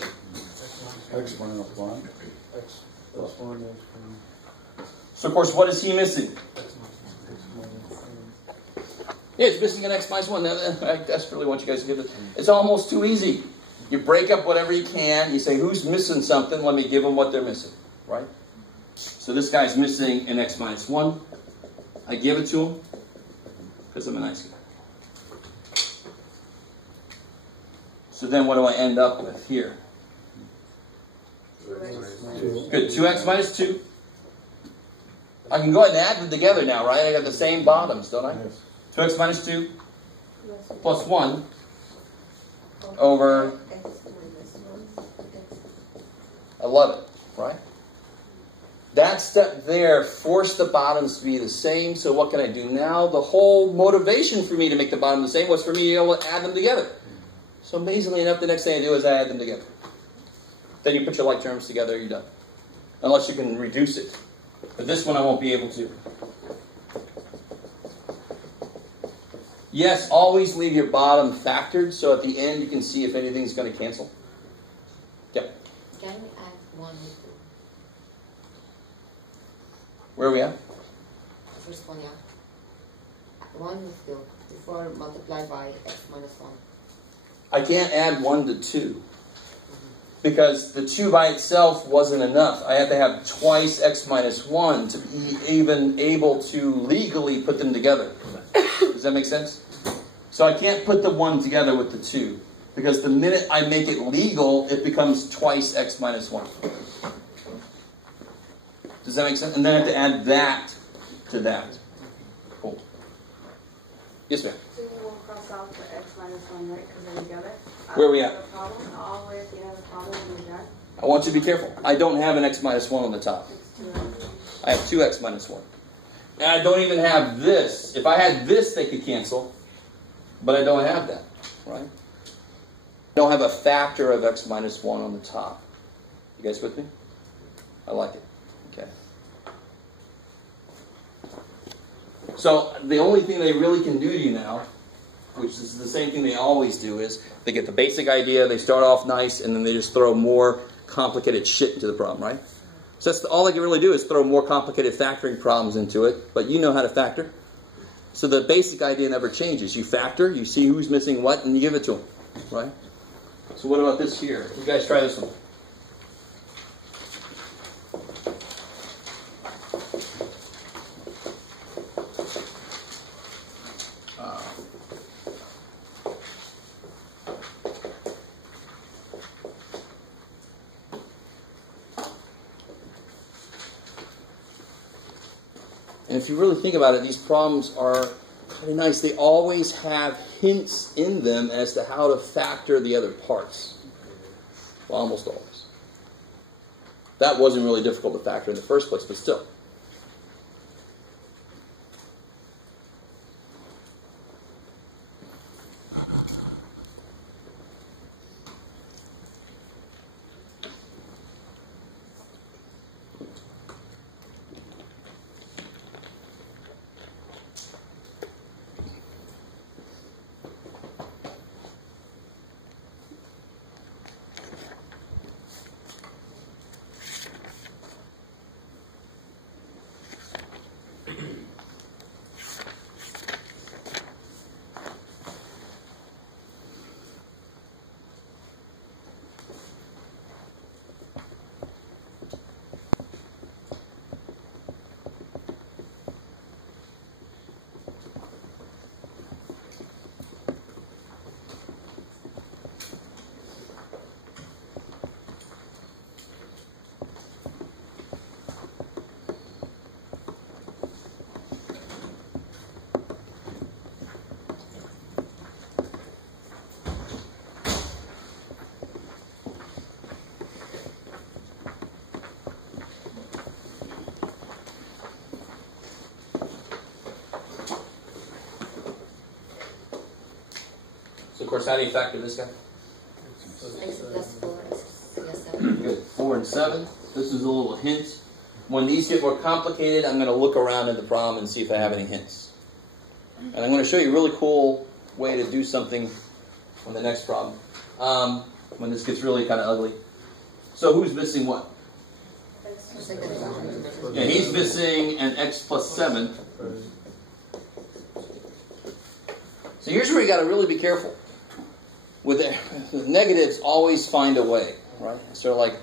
X minus 1. X plus 1 is So, of course, what is he missing? Yeah, he's missing an x minus 1. Now, I desperately want you guys to get this. It's almost too easy. You break up whatever you can. You say, who's missing something? Let me give them what they're missing. Right? So this guy's missing an x minus 1. I give it to him because I'm a nice guy. So then what do I end up with here? Good. 2x minus 2. I can go ahead and add them together now, right? I got the same bottoms, don't I? 2x minus 2 plus 1 over 11, right? That step there forced the bottoms to be the same. So what can I do now? The whole motivation for me to make the bottom the same was for me to be able to add them together. So amazingly enough, the next thing I do is I add them together. Then you put your like terms together, you're done. Unless you can reduce it. But this one I won't be able to. Yes, always leave your bottom factored, so at the end you can see if anything's going to cancel. Yep. Can we add 1 with 2? Where are we at? The first one, yeah. 1 with 2 before multiplied by x minus 1. I can't add 1 to 2. Because the 2 by itself wasn't enough. I have to have twice x minus 1 to be even able to legally put them together. Does that make sense? So I can't put the 1 together with the 2. Because the minute I make it legal, it becomes twice x minus 1. Does that make sense? And then I have to add that to that. Cool. Yes, ma'am? So you won't cross out the x minus 1, right? Because they're together? Where are we at? The problem, all the way at the end of the problem when you're done? I want you to be careful. I don't have an x minus 1 on the top. I have 2x minus 1. And I don't even have this. If I had this, they could cancel. But I don't have that, right? I don't have a factor of x minus 1 on the top. You guys with me? I like it. Okay. So the only thing they really can do to you now, which is the same thing they always do, is they get the basic idea, they start off nice, and then they just throw more complicated shit into the problem, right? So that's all they can really do is throw more complicated factoring problems into it, but you know how to factor. So the basic idea never changes. You factor, you see who's missing what, and you give it to them, right? So what about this here? You guys try this one. And if you really think about it, these problems are kind of nice. They always have hints in them as to how to factor the other parts. Well, almost always. That wasn't really difficult to factor in the first place, but still. Of course, how do you factor this guy? X plus 4, X plus 7. Good. 4 and 7. This is a little hint. When these get more complicated, I'm going to look around at the problem and see if I have any hints. And I'm going to show you a really cool way to do something on the next problem. When this gets really kind of ugly. So who's missing what? Yeah, he's missing an x plus 7. So here's where you got to really be careful. With negatives, always find a way, right? Sort of like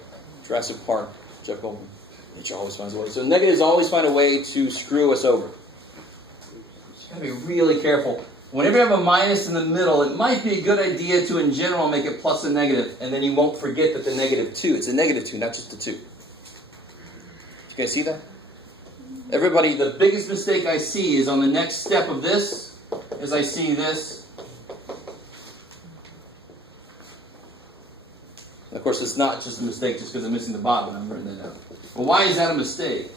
Jurassic Park, Jeff Goldblum. Nature always finds a way. So negatives always find a way to screw us over. You got to be really careful. Whenever you have a minus in the middle, it might be a good idea to, in general, make it plus a negative, and then you won't forget that the negative 2, it's a negative 2, not just a 2. Did you guys see that? Everybody, the biggest mistake I see is on the next step of this, is I see this. Of course, it's not just a mistake just because I'm missing the bottom and I'm writing that down. Well, why is that a mistake?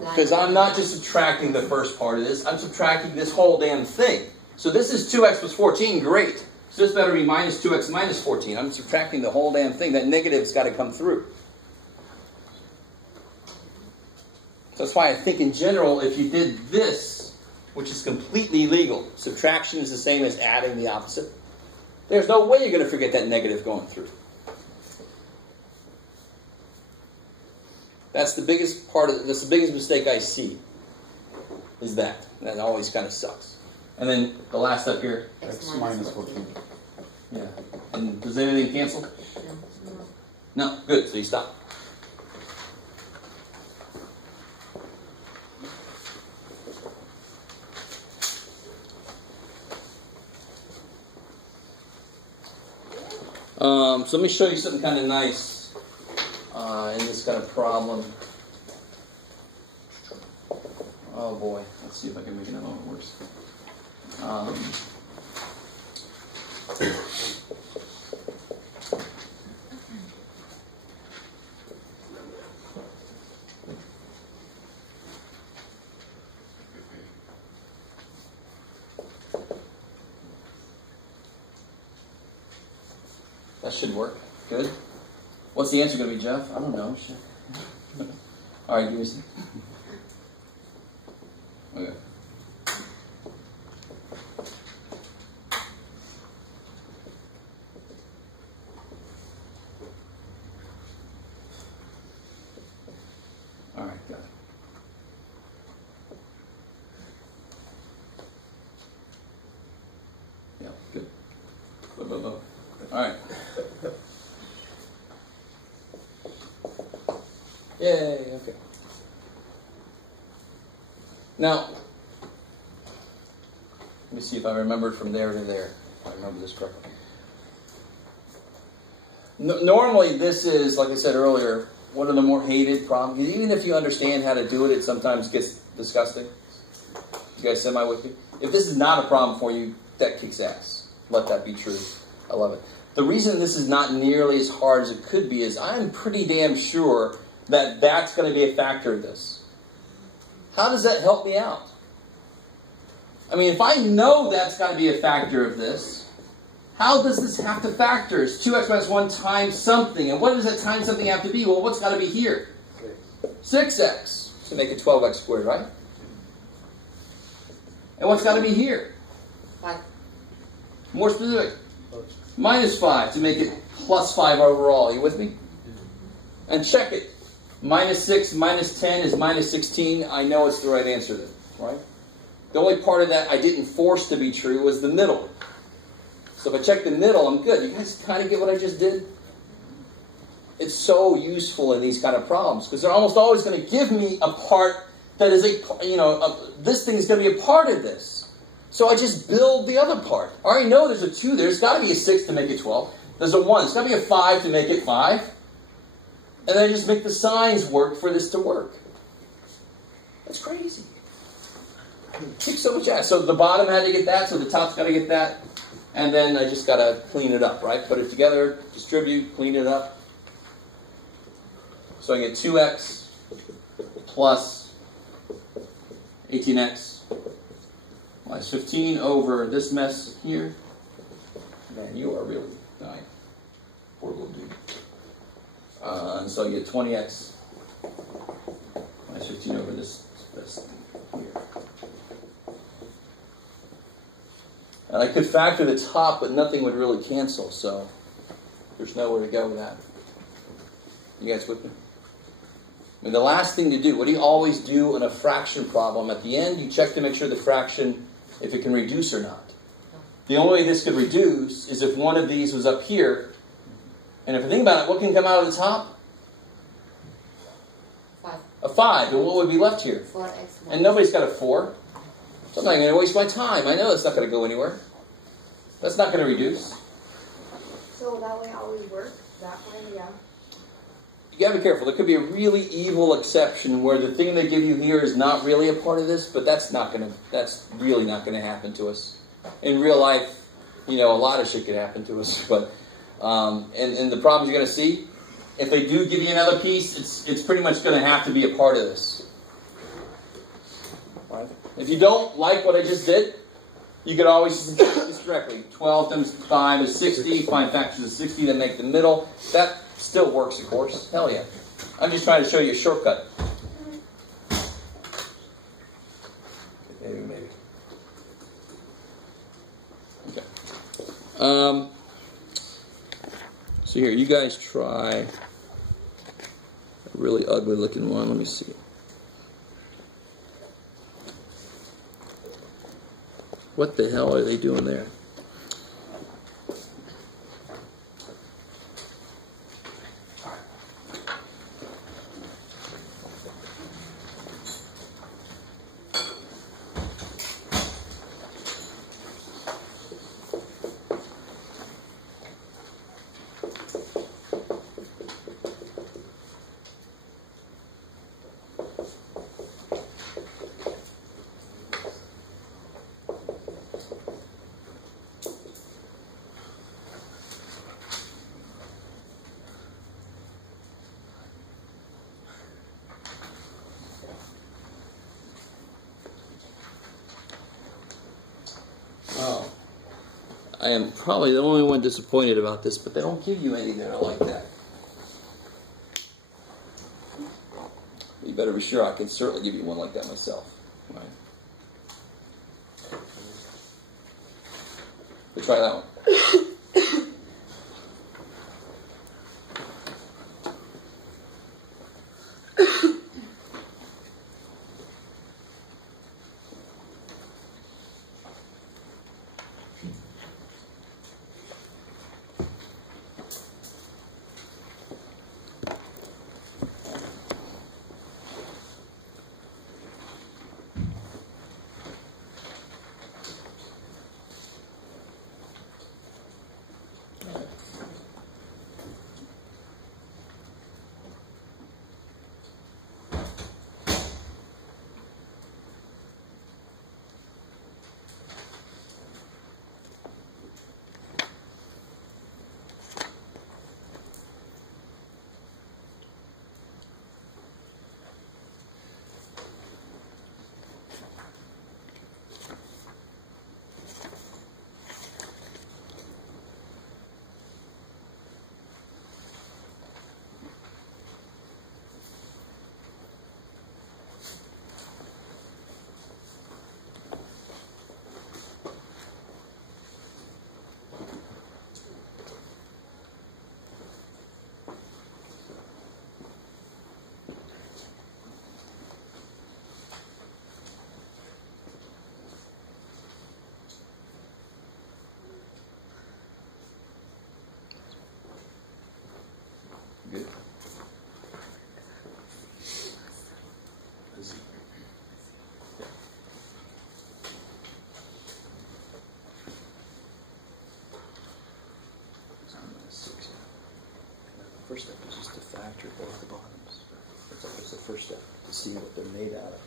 Because I'm not just subtracting the first part of this, I'm subtracting this whole damn thing. So this is 2x plus 14, great. So this better be minus 2x minus 14. I'm subtracting the whole damn thing. That negative's got to come through. So that's why I think in general, if you did this, which is completely legal, subtraction is the same as adding the opposite. There's no way you're going to forget that negative going through. That's the biggest part of, that's the biggest mistake I see, is that. That always kind of sucks. And then the last step here. X minus 14. Yeah. And does anything cancel? No. Good. So you stop. So let me show you something kind of nice in this kind of problem. Oh boy, let's see if I can make it a little worse. That should work. Good. What's the answer going to be, Jeff? I don't know. Shit. All right, give me some. Okay. All right, got it. Yeah, good. All right. Yay, okay. Now, let me see if I remembered from there to there. If I remember this correctly. Normally, this is, like I said earlier, one of the more hated problems. Even if you understand how to do it, it sometimes gets disgusting. You guys semi with me? If this is not a problem for you, that kicks ass. Let that be true. I love it. The reason this is not nearly as hard as it could be is I'm pretty damn sure that that's going to be a factor of this. How does that help me out? I mean, if I know that's got to be a factor of this, how does this have to factor? It's 2x minus 1 times something. And what does that times something have to be? Well, what's got to be here? 6x. To make it 12x squared, right? And what's got to be here? 5. More specific. Minus 5 to make it plus 5 overall. You with me? And check it. Minus 6 minus 10 is minus 16. I know it's the right answer then, right? The only part of that I didn't force to be true was the middle. So if I check the middle, I'm good. You guys kind of get what I just did? It's so useful in these kind of problems because they're almost always going to give me a part that is this thing is going to be a part of this. So I just build the other part. I already know there's a 2 there. There's got to be a 6 to make it 12. There's a 1. There's got to be a 5 to make it 5. And then I just make the signs work for this to work. That's crazy. It kicks so much ass. So the bottom had to get that, so the top's got to get that. And then I just got to clean it up, right? Put it together, distribute, clean it up. So I get 2x plus 18x minus 15 over this mess here. Man, you are really dying. Poor little dude. And so I get 20x minus 15 over this here. And I could factor the top, but nothing would really cancel, so there's nowhere to go with that. You guys with me? I mean, the last thing to do, what do you always do in a fraction problem? At the end, you check to make sure the fraction, if it can reduce or not. The only way this could reduce is if one of these was up here. And if you think about it, what can come out of the top? 5. A 5. And what would be left here? 4x. And nobody's got a 4. So I'm not going to waste my time. I know it's not going to go anywhere. That's not going to reduce. So that way always work? That way, yeah. You got to be careful. There could be a really evil exception where the thing they give you here is not really a part of this, but that's really not going to happen to us. In real life, a lot of shit could happen to us, but and the problems you're going to see, if they do give you another piece, it's pretty much going to have to be a part of this. Right? If you don't like what I just did, you could always just do this directly. 12 times 5 is 60. Find factors of 60 that make the middle. That still works, of course. Hell yeah. I'm just trying to show you a shortcut. Maybe. Okay. So here, you guys try a really ugly looking one. Let me see. What the hell are they doing there? am probably the only one disappointed about this, but they don't give you anything that are like that. You better be sure I can certainly give you one like that myself. Right? Let's try that one. Good. First step is just to factor both the bottoms. That's always the first step, to see what they're made out of.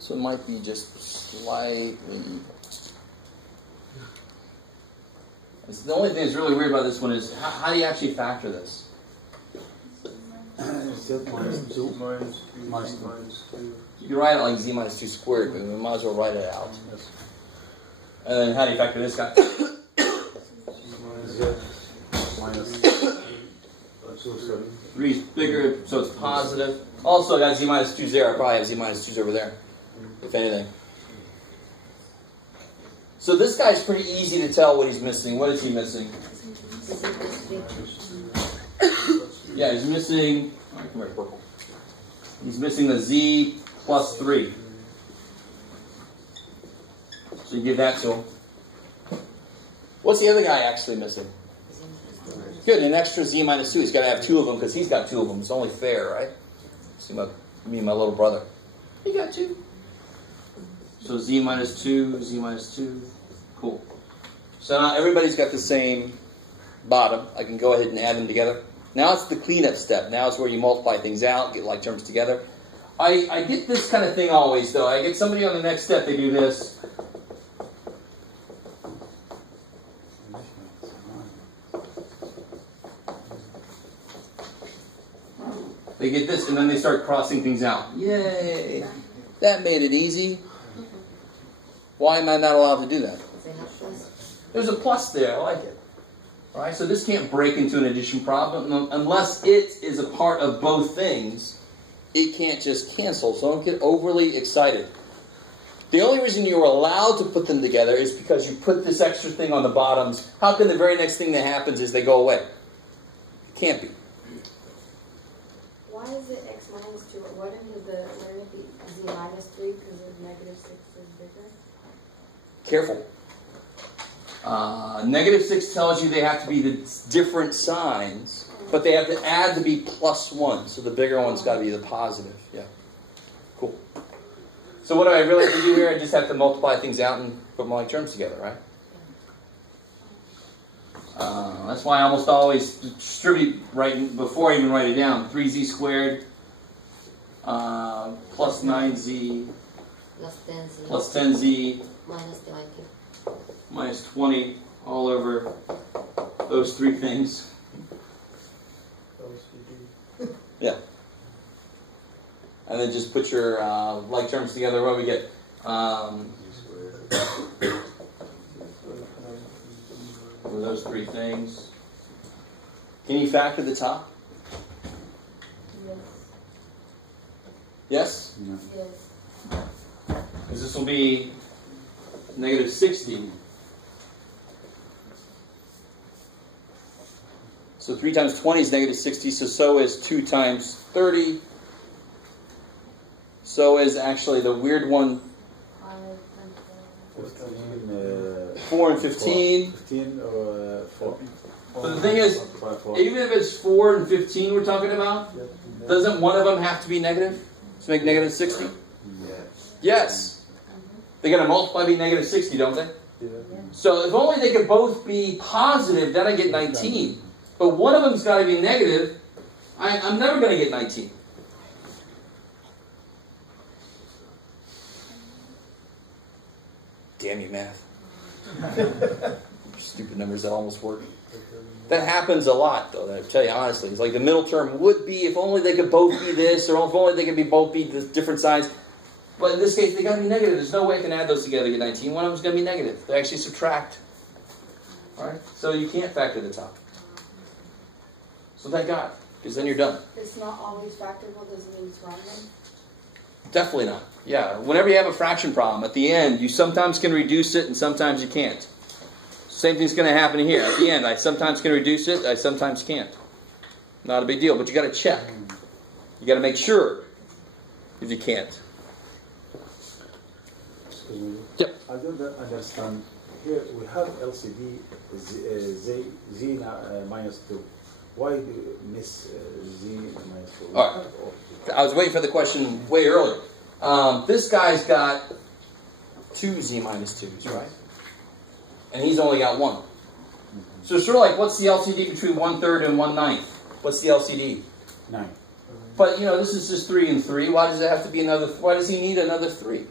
So it might be just slightly. The only thing that's really weird about this one is how do you actually factor this? Minus 2, minus 2. You can write it like z minus 2 squared, but we might as well write it out. And then how do you factor this guy? minus 3 is bigger, so it's positive. Also, I got z minus 2's there. I probably have z minus 2's over there, if anything. So this guy's pretty easy to tell what he's missing. What is he missing? Yeah, he's missing. All right, come here, purple. He's missing the z plus 3. So you give that to him. What's the other guy actually missing? Good, an extra z minus 2. He's got to have 2 of them because he's got 2 of them. It's only fair, right? See me and my little brother. He got 2. So z minus 2, z minus 2. Cool. So now everybody's got the same bottom. I can go ahead and add them together. Now it's the cleanup step. Now it's where you multiply things out, get like terms together. I get this kind of thing always, though. I get somebody on the next step, they do this. They get this, and then they start crossing things out. Yay! That made it easy. Why am I not allowed to do that? There's a plus there. I like it. All right, so this can't break into an addition problem unless it is a part of both things. It can't just cancel, so don't get overly excited. The only reason you're allowed to put them together is because you put this extra thing on the bottoms. How can the very next thing that happens is they go away? It can't be. Why is it x minus 2? Why didn't it be z minus 3 because the negative 6 is bigger? Careful. Negative 6 tells you they have to be the different signs, but they have to add to be +1. So the bigger one's got to be the positive. Yeah. Cool. So what do I really have to do here? I just have to multiply things out and put my like terms together, right? That's why I almost always distribute right before I even write it down. 3z squared plus 9z plus 10z plus 10z minus 20. minus 20 all over those three things. Yeah. And then just put your like terms together. What do we get? Those three things. Can you factor the top? Yes. Yes? Yes. Because this will be negative 60. So 3 times 20 is negative 60. So is 2 times 30. So is actually the weird one, 4 and 15. 15 or 4. But the thing is, even if it's 4 and 15 we're talking about, doesn't one of them have to be negative to make negative 60? Yes. Yes. They got to multiply be negative 60, don't they? Yeah. So if only they could both be positive, then I get 19. But one of them's got to be negative. I'm never going to get 19. Damn you, math. Stupid numbers that almost work. That happens a lot, though, I tell you honestly. It's like the middle term would be if only they could both be this, or if only they could both be this different size. But in this case, they got to be negative. There's no way I can add those together to get 19. One of them's going to be negative. They actually subtract. All right? So you can't factor the top. So thank God, because then you're done. It's not always factorable, doesn't mean it's random. Definitely not. Yeah, whenever you have a fraction problem, at the end, you sometimes can reduce it and sometimes you can't. Same thing's going to happen here. At the end, I sometimes can reduce it, I sometimes can't. Not a big deal, but you got to check. You got to make sure if you can't. Excuse me. Yep. I don't understand. Here we have LCD z minus 2. Why do you miss z minus 2? All right. I was waiting for the question way earlier. This guy's got 2 z minus 2's, right? And he's only got 1. So it's sort of like, what's the LCD between 1/3 and 1/9? What's the LCD? 9. But, you know, this is just 3 and 3. Why does it have to be another? Why does he need another 3?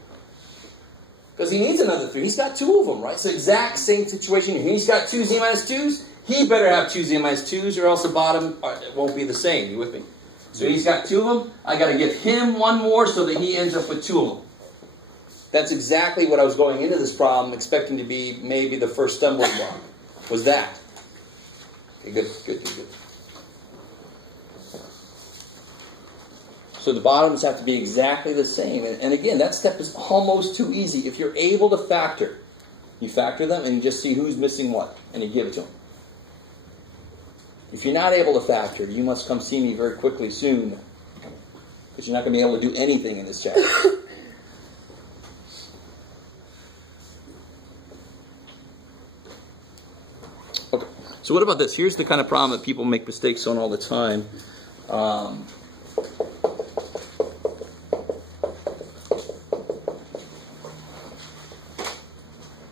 Because he needs another 3. He's got 2 of them, right? It's the exact same situation here. He's got 2 z minus 2's. He better have 2 z minus 2's, or else the bottom won't be the same. You with me? So he's got 2 of them. I got to give him 1 more so that he ends up with 2 of them. That's exactly what I was going into this problem expecting to be maybe the first stumbling block. Was that? Okay, good. So the bottoms have to be exactly the same. And again, that step is almost too easy. If you're able to factor, you factor them and you just see who's missing what, and you give it to them. If you're not able to factor, you must come see me very quickly soon, because you're not going to be able to do anything in this chapter. Okay, so what about this? Here's the kind of problem that people make mistakes on all the time.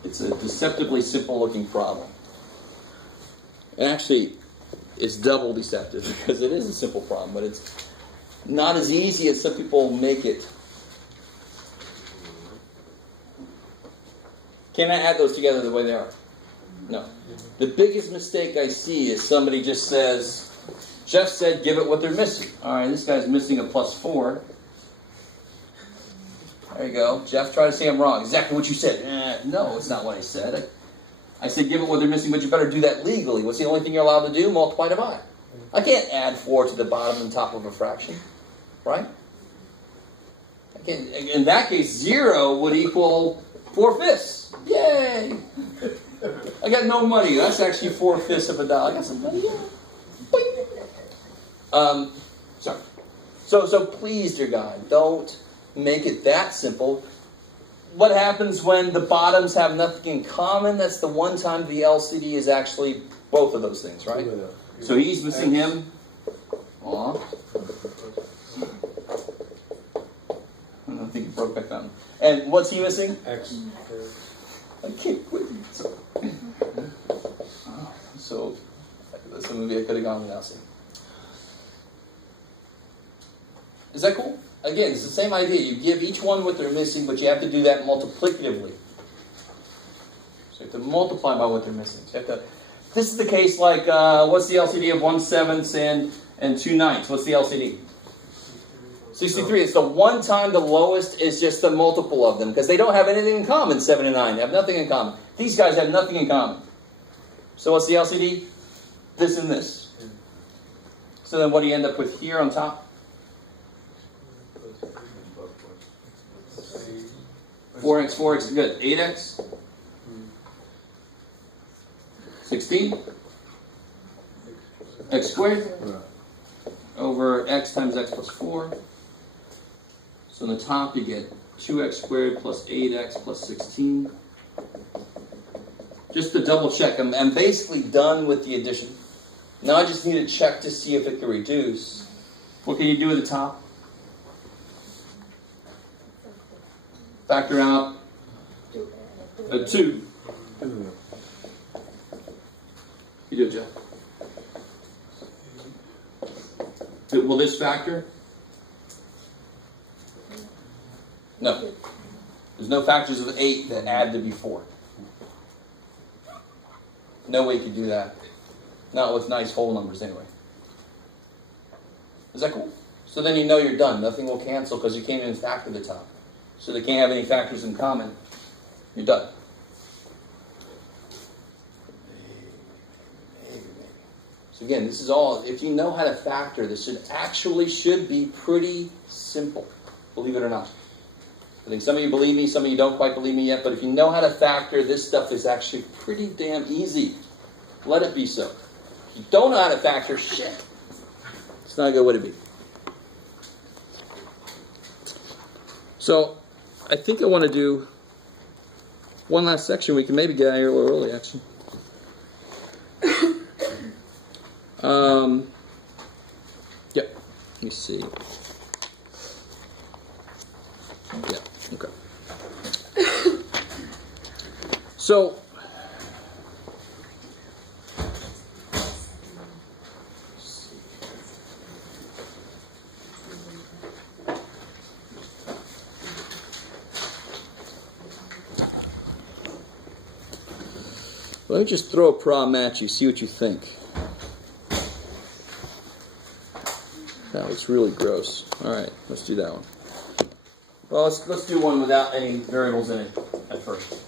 It's a deceptively simple looking problem. And actually, it's double deceptive because it is a simple problem, but it's not as easy as some people make it. Can I add those together the way they are? No. The biggest mistake I see is somebody just says, Jeff said give it what they're missing. Alright, this guy's missing a +4. There you go. Jeff tried to say I'm wrong. Exactly what you said. No, it's not what I said. I said give it what they're missing, but you better do that legally. What's the only thing you're allowed to do? Multiply, divide. I can't add 4 to the bottom and top of a fraction. Right? I can't, in that case, 0 would equal 4/5. Yay! I got no money. That's actually 4/5 of a dollar. I got some money. Sorry. So please, dear God, don't make it that simple. what happens when the bottoms have nothing in common? That's the one time the LCD is actually both of those things, right? So he's missing him. Aw. I think it broke back down. And what's he missing? X. I can't quit. So that's a movie I could have gone without seeing. Is that cool? Again, it's the same idea. You give each one what they're missing, but you have to do that multiplicatively. So you have to multiply by what they're missing. So you have to, this is the case like, what's the LCD of 1/7 and 2/9? What's the LCD? 63. It's the one time the lowest is just the multiple of them, because they don't have anything in common, 7 and 9. They have nothing in common. These guys have nothing in common. So what's the LCD? This and this. So then what do you end up with here on top? 4x, 4x, good. 8x. 16. X squared. Over x times x plus 4. So on the top you get 2x squared plus 8x plus 16. Just to double check, I'm basically done with the addition. Now I just need to check to see if it can reduce. What can you do at the top? Factor out a 2. You do it, Jeff. Will this factor? No. There's no factors of 8 that add to be 4. No way you could do that. Not with nice whole numbers anyway. Is that cool? So then you know you're done. Nothing will cancel because you can't even factor the top. So they can't have any factors in common. You're done. So again, this is all, if you know how to factor, this should be pretty simple. Believe it or not. I think some of you believe me, some of you don't quite believe me yet, but if you know how to factor, this stuff is actually pretty damn easy. Let it be so. If you don't know how to factor, shit. It's not a good way to be. So, I think I want to do one last section. We can maybe get out of here a little early, actually. Yeah, let me see. Yeah, okay. So, let me just throw a problem at you, see what you think. That looks really gross. Alright, let's do that one. Well, let's do one without any variables in it at first.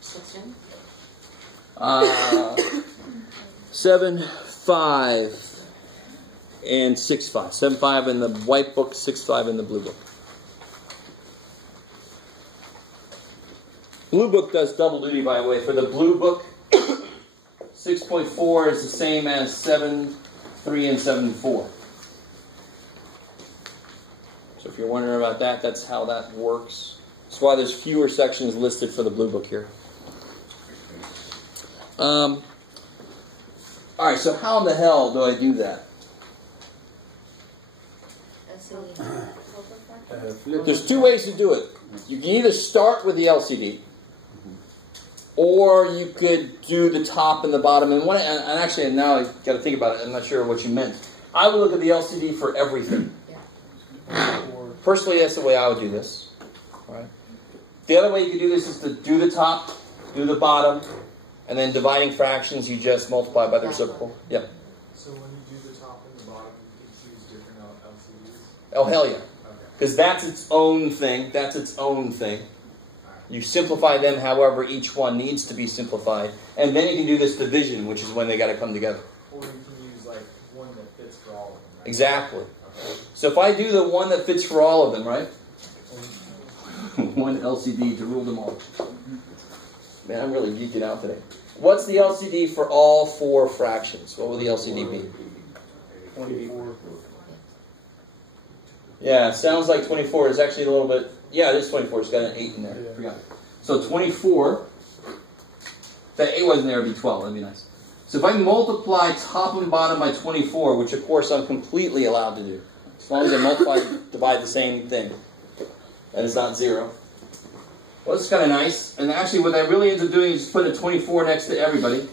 Section? 7, 5, and 6, 5. 7, 5 in the white book, 6, 5 in the blue book. Blue book does double duty, by the way. For the blue book, 6.4 is the same as 7, 3, and 7, 4. So if you're wondering about that, that's how that works. That's why there's fewer sections listed for the blue book here. Alright, so how in the hell do I do that? There's two ways to do it. You can either start with the LCD, or you could do the top and the bottom. And actually, now I've got to think about it. I'm not sure what you meant. I would look at the LCD for everything. Personally, that's the way I would do this. Right? The other way you could do this is to do the top, do the bottom, and then dividing fractions, you just multiply by the reciprocal. Yep. So when you do the top and the bottom, you can choose different LCDs? Oh, hell yeah. Okay. Because that's its own thing. That's its own thing. You simplify them however each one needs to be simplified. And then you can do this division, which is when they got to come together. Or you can use like one that fits for all of them, right? Exactly. Okay. So if I do the one that fits for all of them, right? One LCD to rule them all. Man, I'm really geeking out today. What's the LCD for all 4 fractions? What will the LCD be? 24. Yeah, sounds like 24. It's actually a little bit, yeah, it is 24. It's got an 8 in there. Yeah. Forgot. So 24, if that 8 wasn't there, it would be 12. That'd be nice. So if I multiply top and bottom by 24, which of course I'm completely allowed to do, as long as I multiply, divide the same thing, and it's not 0. Well, it's kind of nice. And actually what I really end up doing is just putting a 24 next to everybody.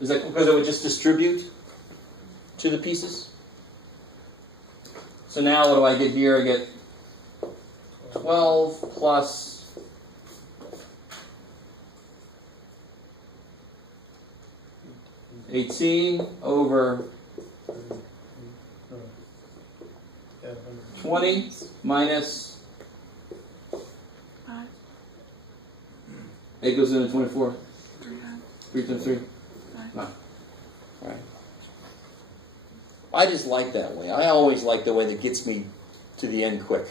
Is that because it would just distribute to the pieces? So now what do I get here? I get 12 plus 18 over 20 minus 8 goes into 24. 3 times 3? 9. Alright. I just like that way. I always like the way that gets me to the end quick.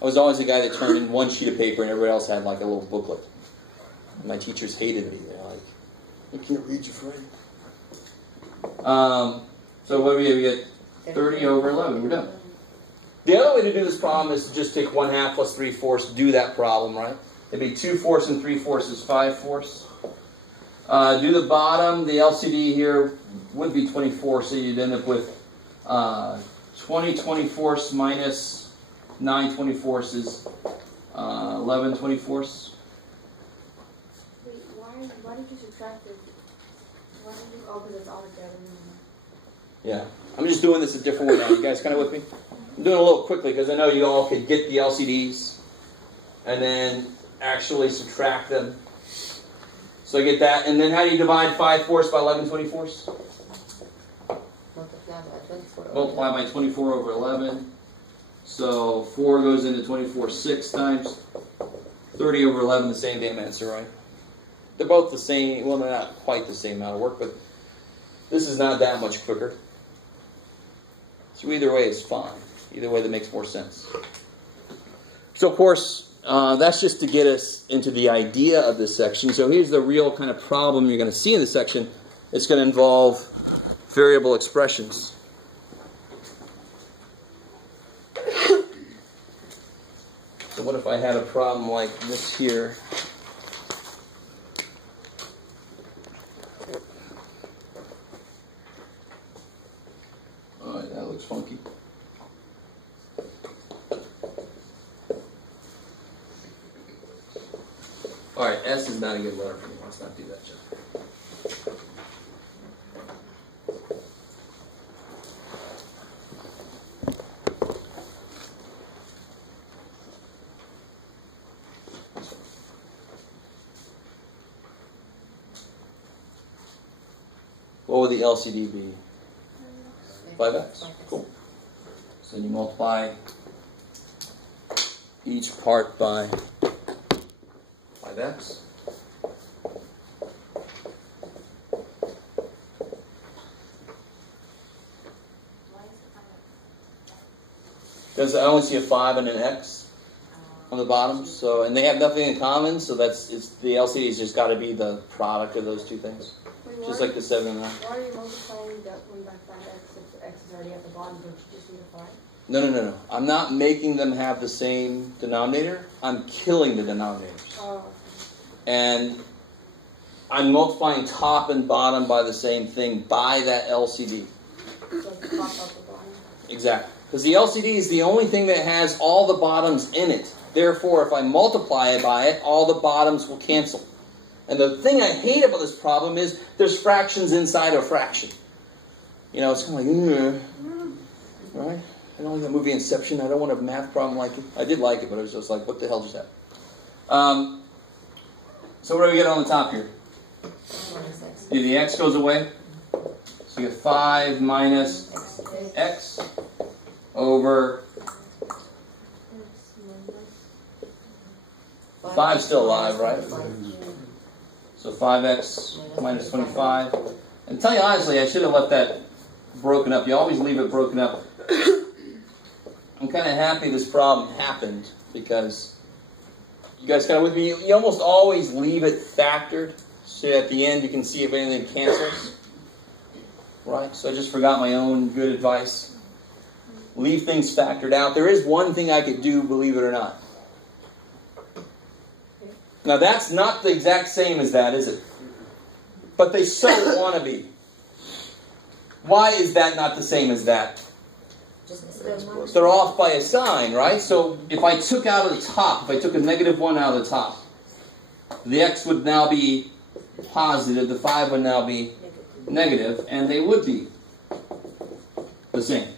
I was always the guy that turned in one sheet of paper and everybody else had like a little booklet. My teachers hated me. They're like, I can't read your friend. So what do we get? 30 over 11. We're done. The other way to do this problem is to just take 1/2 plus 3/4, do that problem, right? It'd be 2/4 and 3/4 is 5/4. Do the bottom. The LCD here would be 24, so you'd end up with 20 24ths minus 9 24ths is 11 24ths. Wait, why did you subtract it? Why did you, oh, because it's all together. Yeah. I'm just doing this a different way now. You guys kind of with me? I'm doing it a little quickly because I know you all could get the LCDs and then actually subtract them. So I get that. And then how do you divide 5/4 by 11 24ths? Multiply by 24. Multiply by 24 over 11. So 4 goes into 24 6 times. 30 over 11, the same damn answer, right? They're both the same. Well, they're not quite the same amount of work, but this is not that much quicker. So either way is fine. Either way that makes more sense. So of course, that's just to get us into the idea of this section. So here's the real kind of problem you're going to see in this section. It's going to involve variable expressions. So what if I had a problem like this here? Alright, that looks funky. Alright, S is not a good letter for me. Let's not do that, Jeff. What would the LCD be? 5x. Cool. So then you multiply each part by 5x. Because I only see a 5 and an x on the bottom, so and they have nothing in common, so the LCD's just got to be the product of those two things. Wait, Just like the 7 and 9. Why are you multiplying that one by 5x if the x is already at the bottom? Don't you just need a 5? No. I'm not making them have the same denominator. I'm killing the denominators. Oh. And I'm multiplying top and bottom by the same thing by that LCD. So it's top up the bottom. Exactly. Because the LCD is the only thing that has all the bottoms in it. Therefore, if I multiply it by it, all the bottoms will cancel. And the thing I hate about this problem is there's fractions inside a fraction. You know, it's kind of like, right? I don't like that movie Inception. I don't want a math problem like it. I did like it, but it was just like, what the hell just happened? So what do we get on the top here? Yeah, the x goes away. So you get 5 minus x over 5 still alive, right? So 5x minus 25. And to tell you honestly, I should have left that broken up. You always leave it broken up. I'm kind of happy this problem happened because you guys kind of with me? You almost always leave it factored so at the end you can see if anything cancels. right? So I just forgot my own good advice. Leave things factored out. There is one thing I could do, believe it or not. Now that's not the exact same as that, is it? But they so want to be. Why is that not the same as that? So they're off by a sign, right? So if I took out of the top, if I took a -1 out of the top, the x would now be positive, the 5 would now be negative, and they would be the same.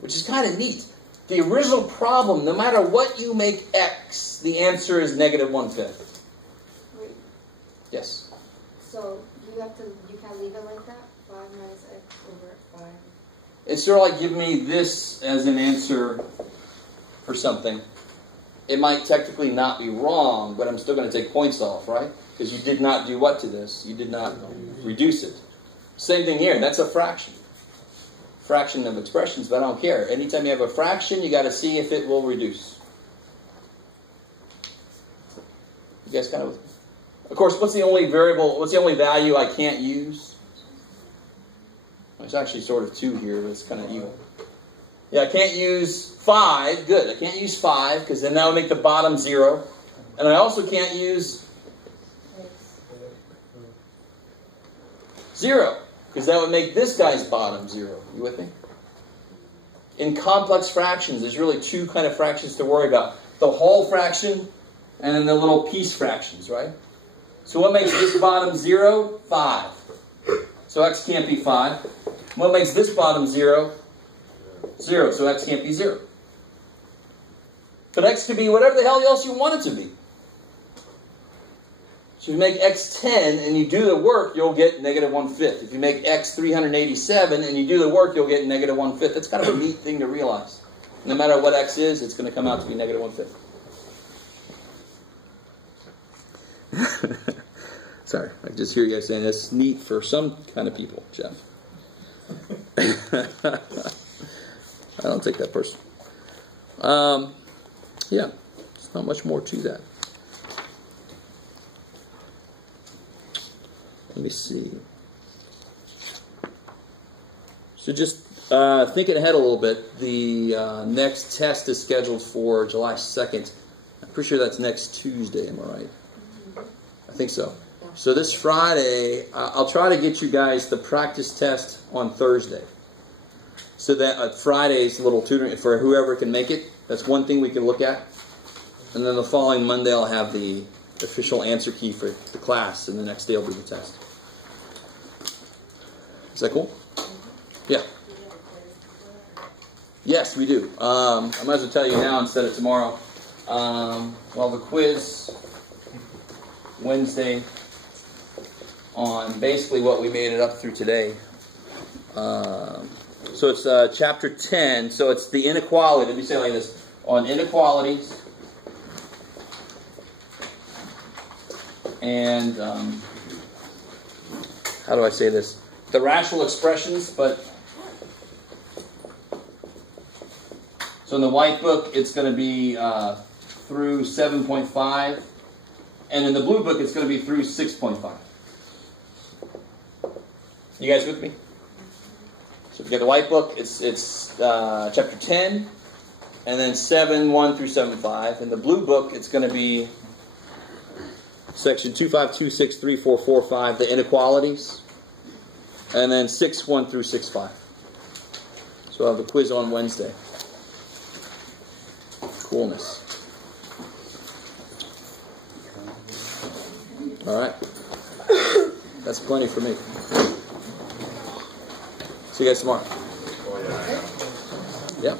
Which is kind of neat. The original problem, no matter what you make x, the answer is -1/5. Wait, Yes. so you can't leave it like that? 5 minus x over 5. It's sort of like giving me this as an answer for something. It might technically not be wrong, but I'm still going to take points off, right? Because you did not do what to this? You did not reduce it. Same thing here. That's a fraction. Fraction of expressions, but I don't care. Anytime you have a fraction, you got to see if it will reduce. You guys kind of course, what's the only variable, what's the only value I can't use? There's actually sort of 2 here, but it's kind of evil. Yeah, I can't use 5. Good. I can't use 5 because then that would make the bottom 0. And I also can't use 0 because that would make this guy's bottom 0. You with me? In complex fractions, there's really 2 kind of fractions to worry about. The whole fraction and then the little piece fractions, right? So what makes this bottom 0? 5. So x can't be 5. What makes this bottom 0? 0. So x can't be 0. But x could be whatever the hell else you want it to be. So if you make x 10 and you do the work, you'll get -1/5. If you make x 387 and you do the work, you'll get -1/5. That's kind of a neat thing to realize. No matter what x is, it's going to come out to be -1/5. Sorry, I just hear you guys saying that's neat for some kind of people, Jeff. I don't take that personal. Yeah, there's not much more to that. Let me see. So just thinking ahead a little bit, the next test is scheduled for July 2nd. I'm pretty sure that's next Tuesday, am I right? I think so. So this Friday, I'll try to get you guys the practice test on Thursday. So that Friday's little tutoring, for whoever can make it, that's one thing we can look at. And then the following Monday, I'll have the official answer key for the class, and the next day will be the test. Is that cool? Yeah. Yes, we do. I might as well tell you now instead of tomorrow. Well, the quiz Wednesday on basically what we made it up through today. So it's chapter 10. So it's the inequality. Let me say it like this. On inequalities. And how do I say this? The rational expressions, but so in the white book it's going to be through 7.5, and in the blue book it's going to be through 6.5. You guys with me? So if you get the white book, it's chapter 10, and then 7.1 through 7.5. In the blue book, it's going to be section 2.5.2.6.3.4.4.5, the inequalities, and then 6.1 through 6.5. So I'll have the quiz on Wednesday. Coolness. All right. That's plenty for me. See you guys tomorrow. Yep.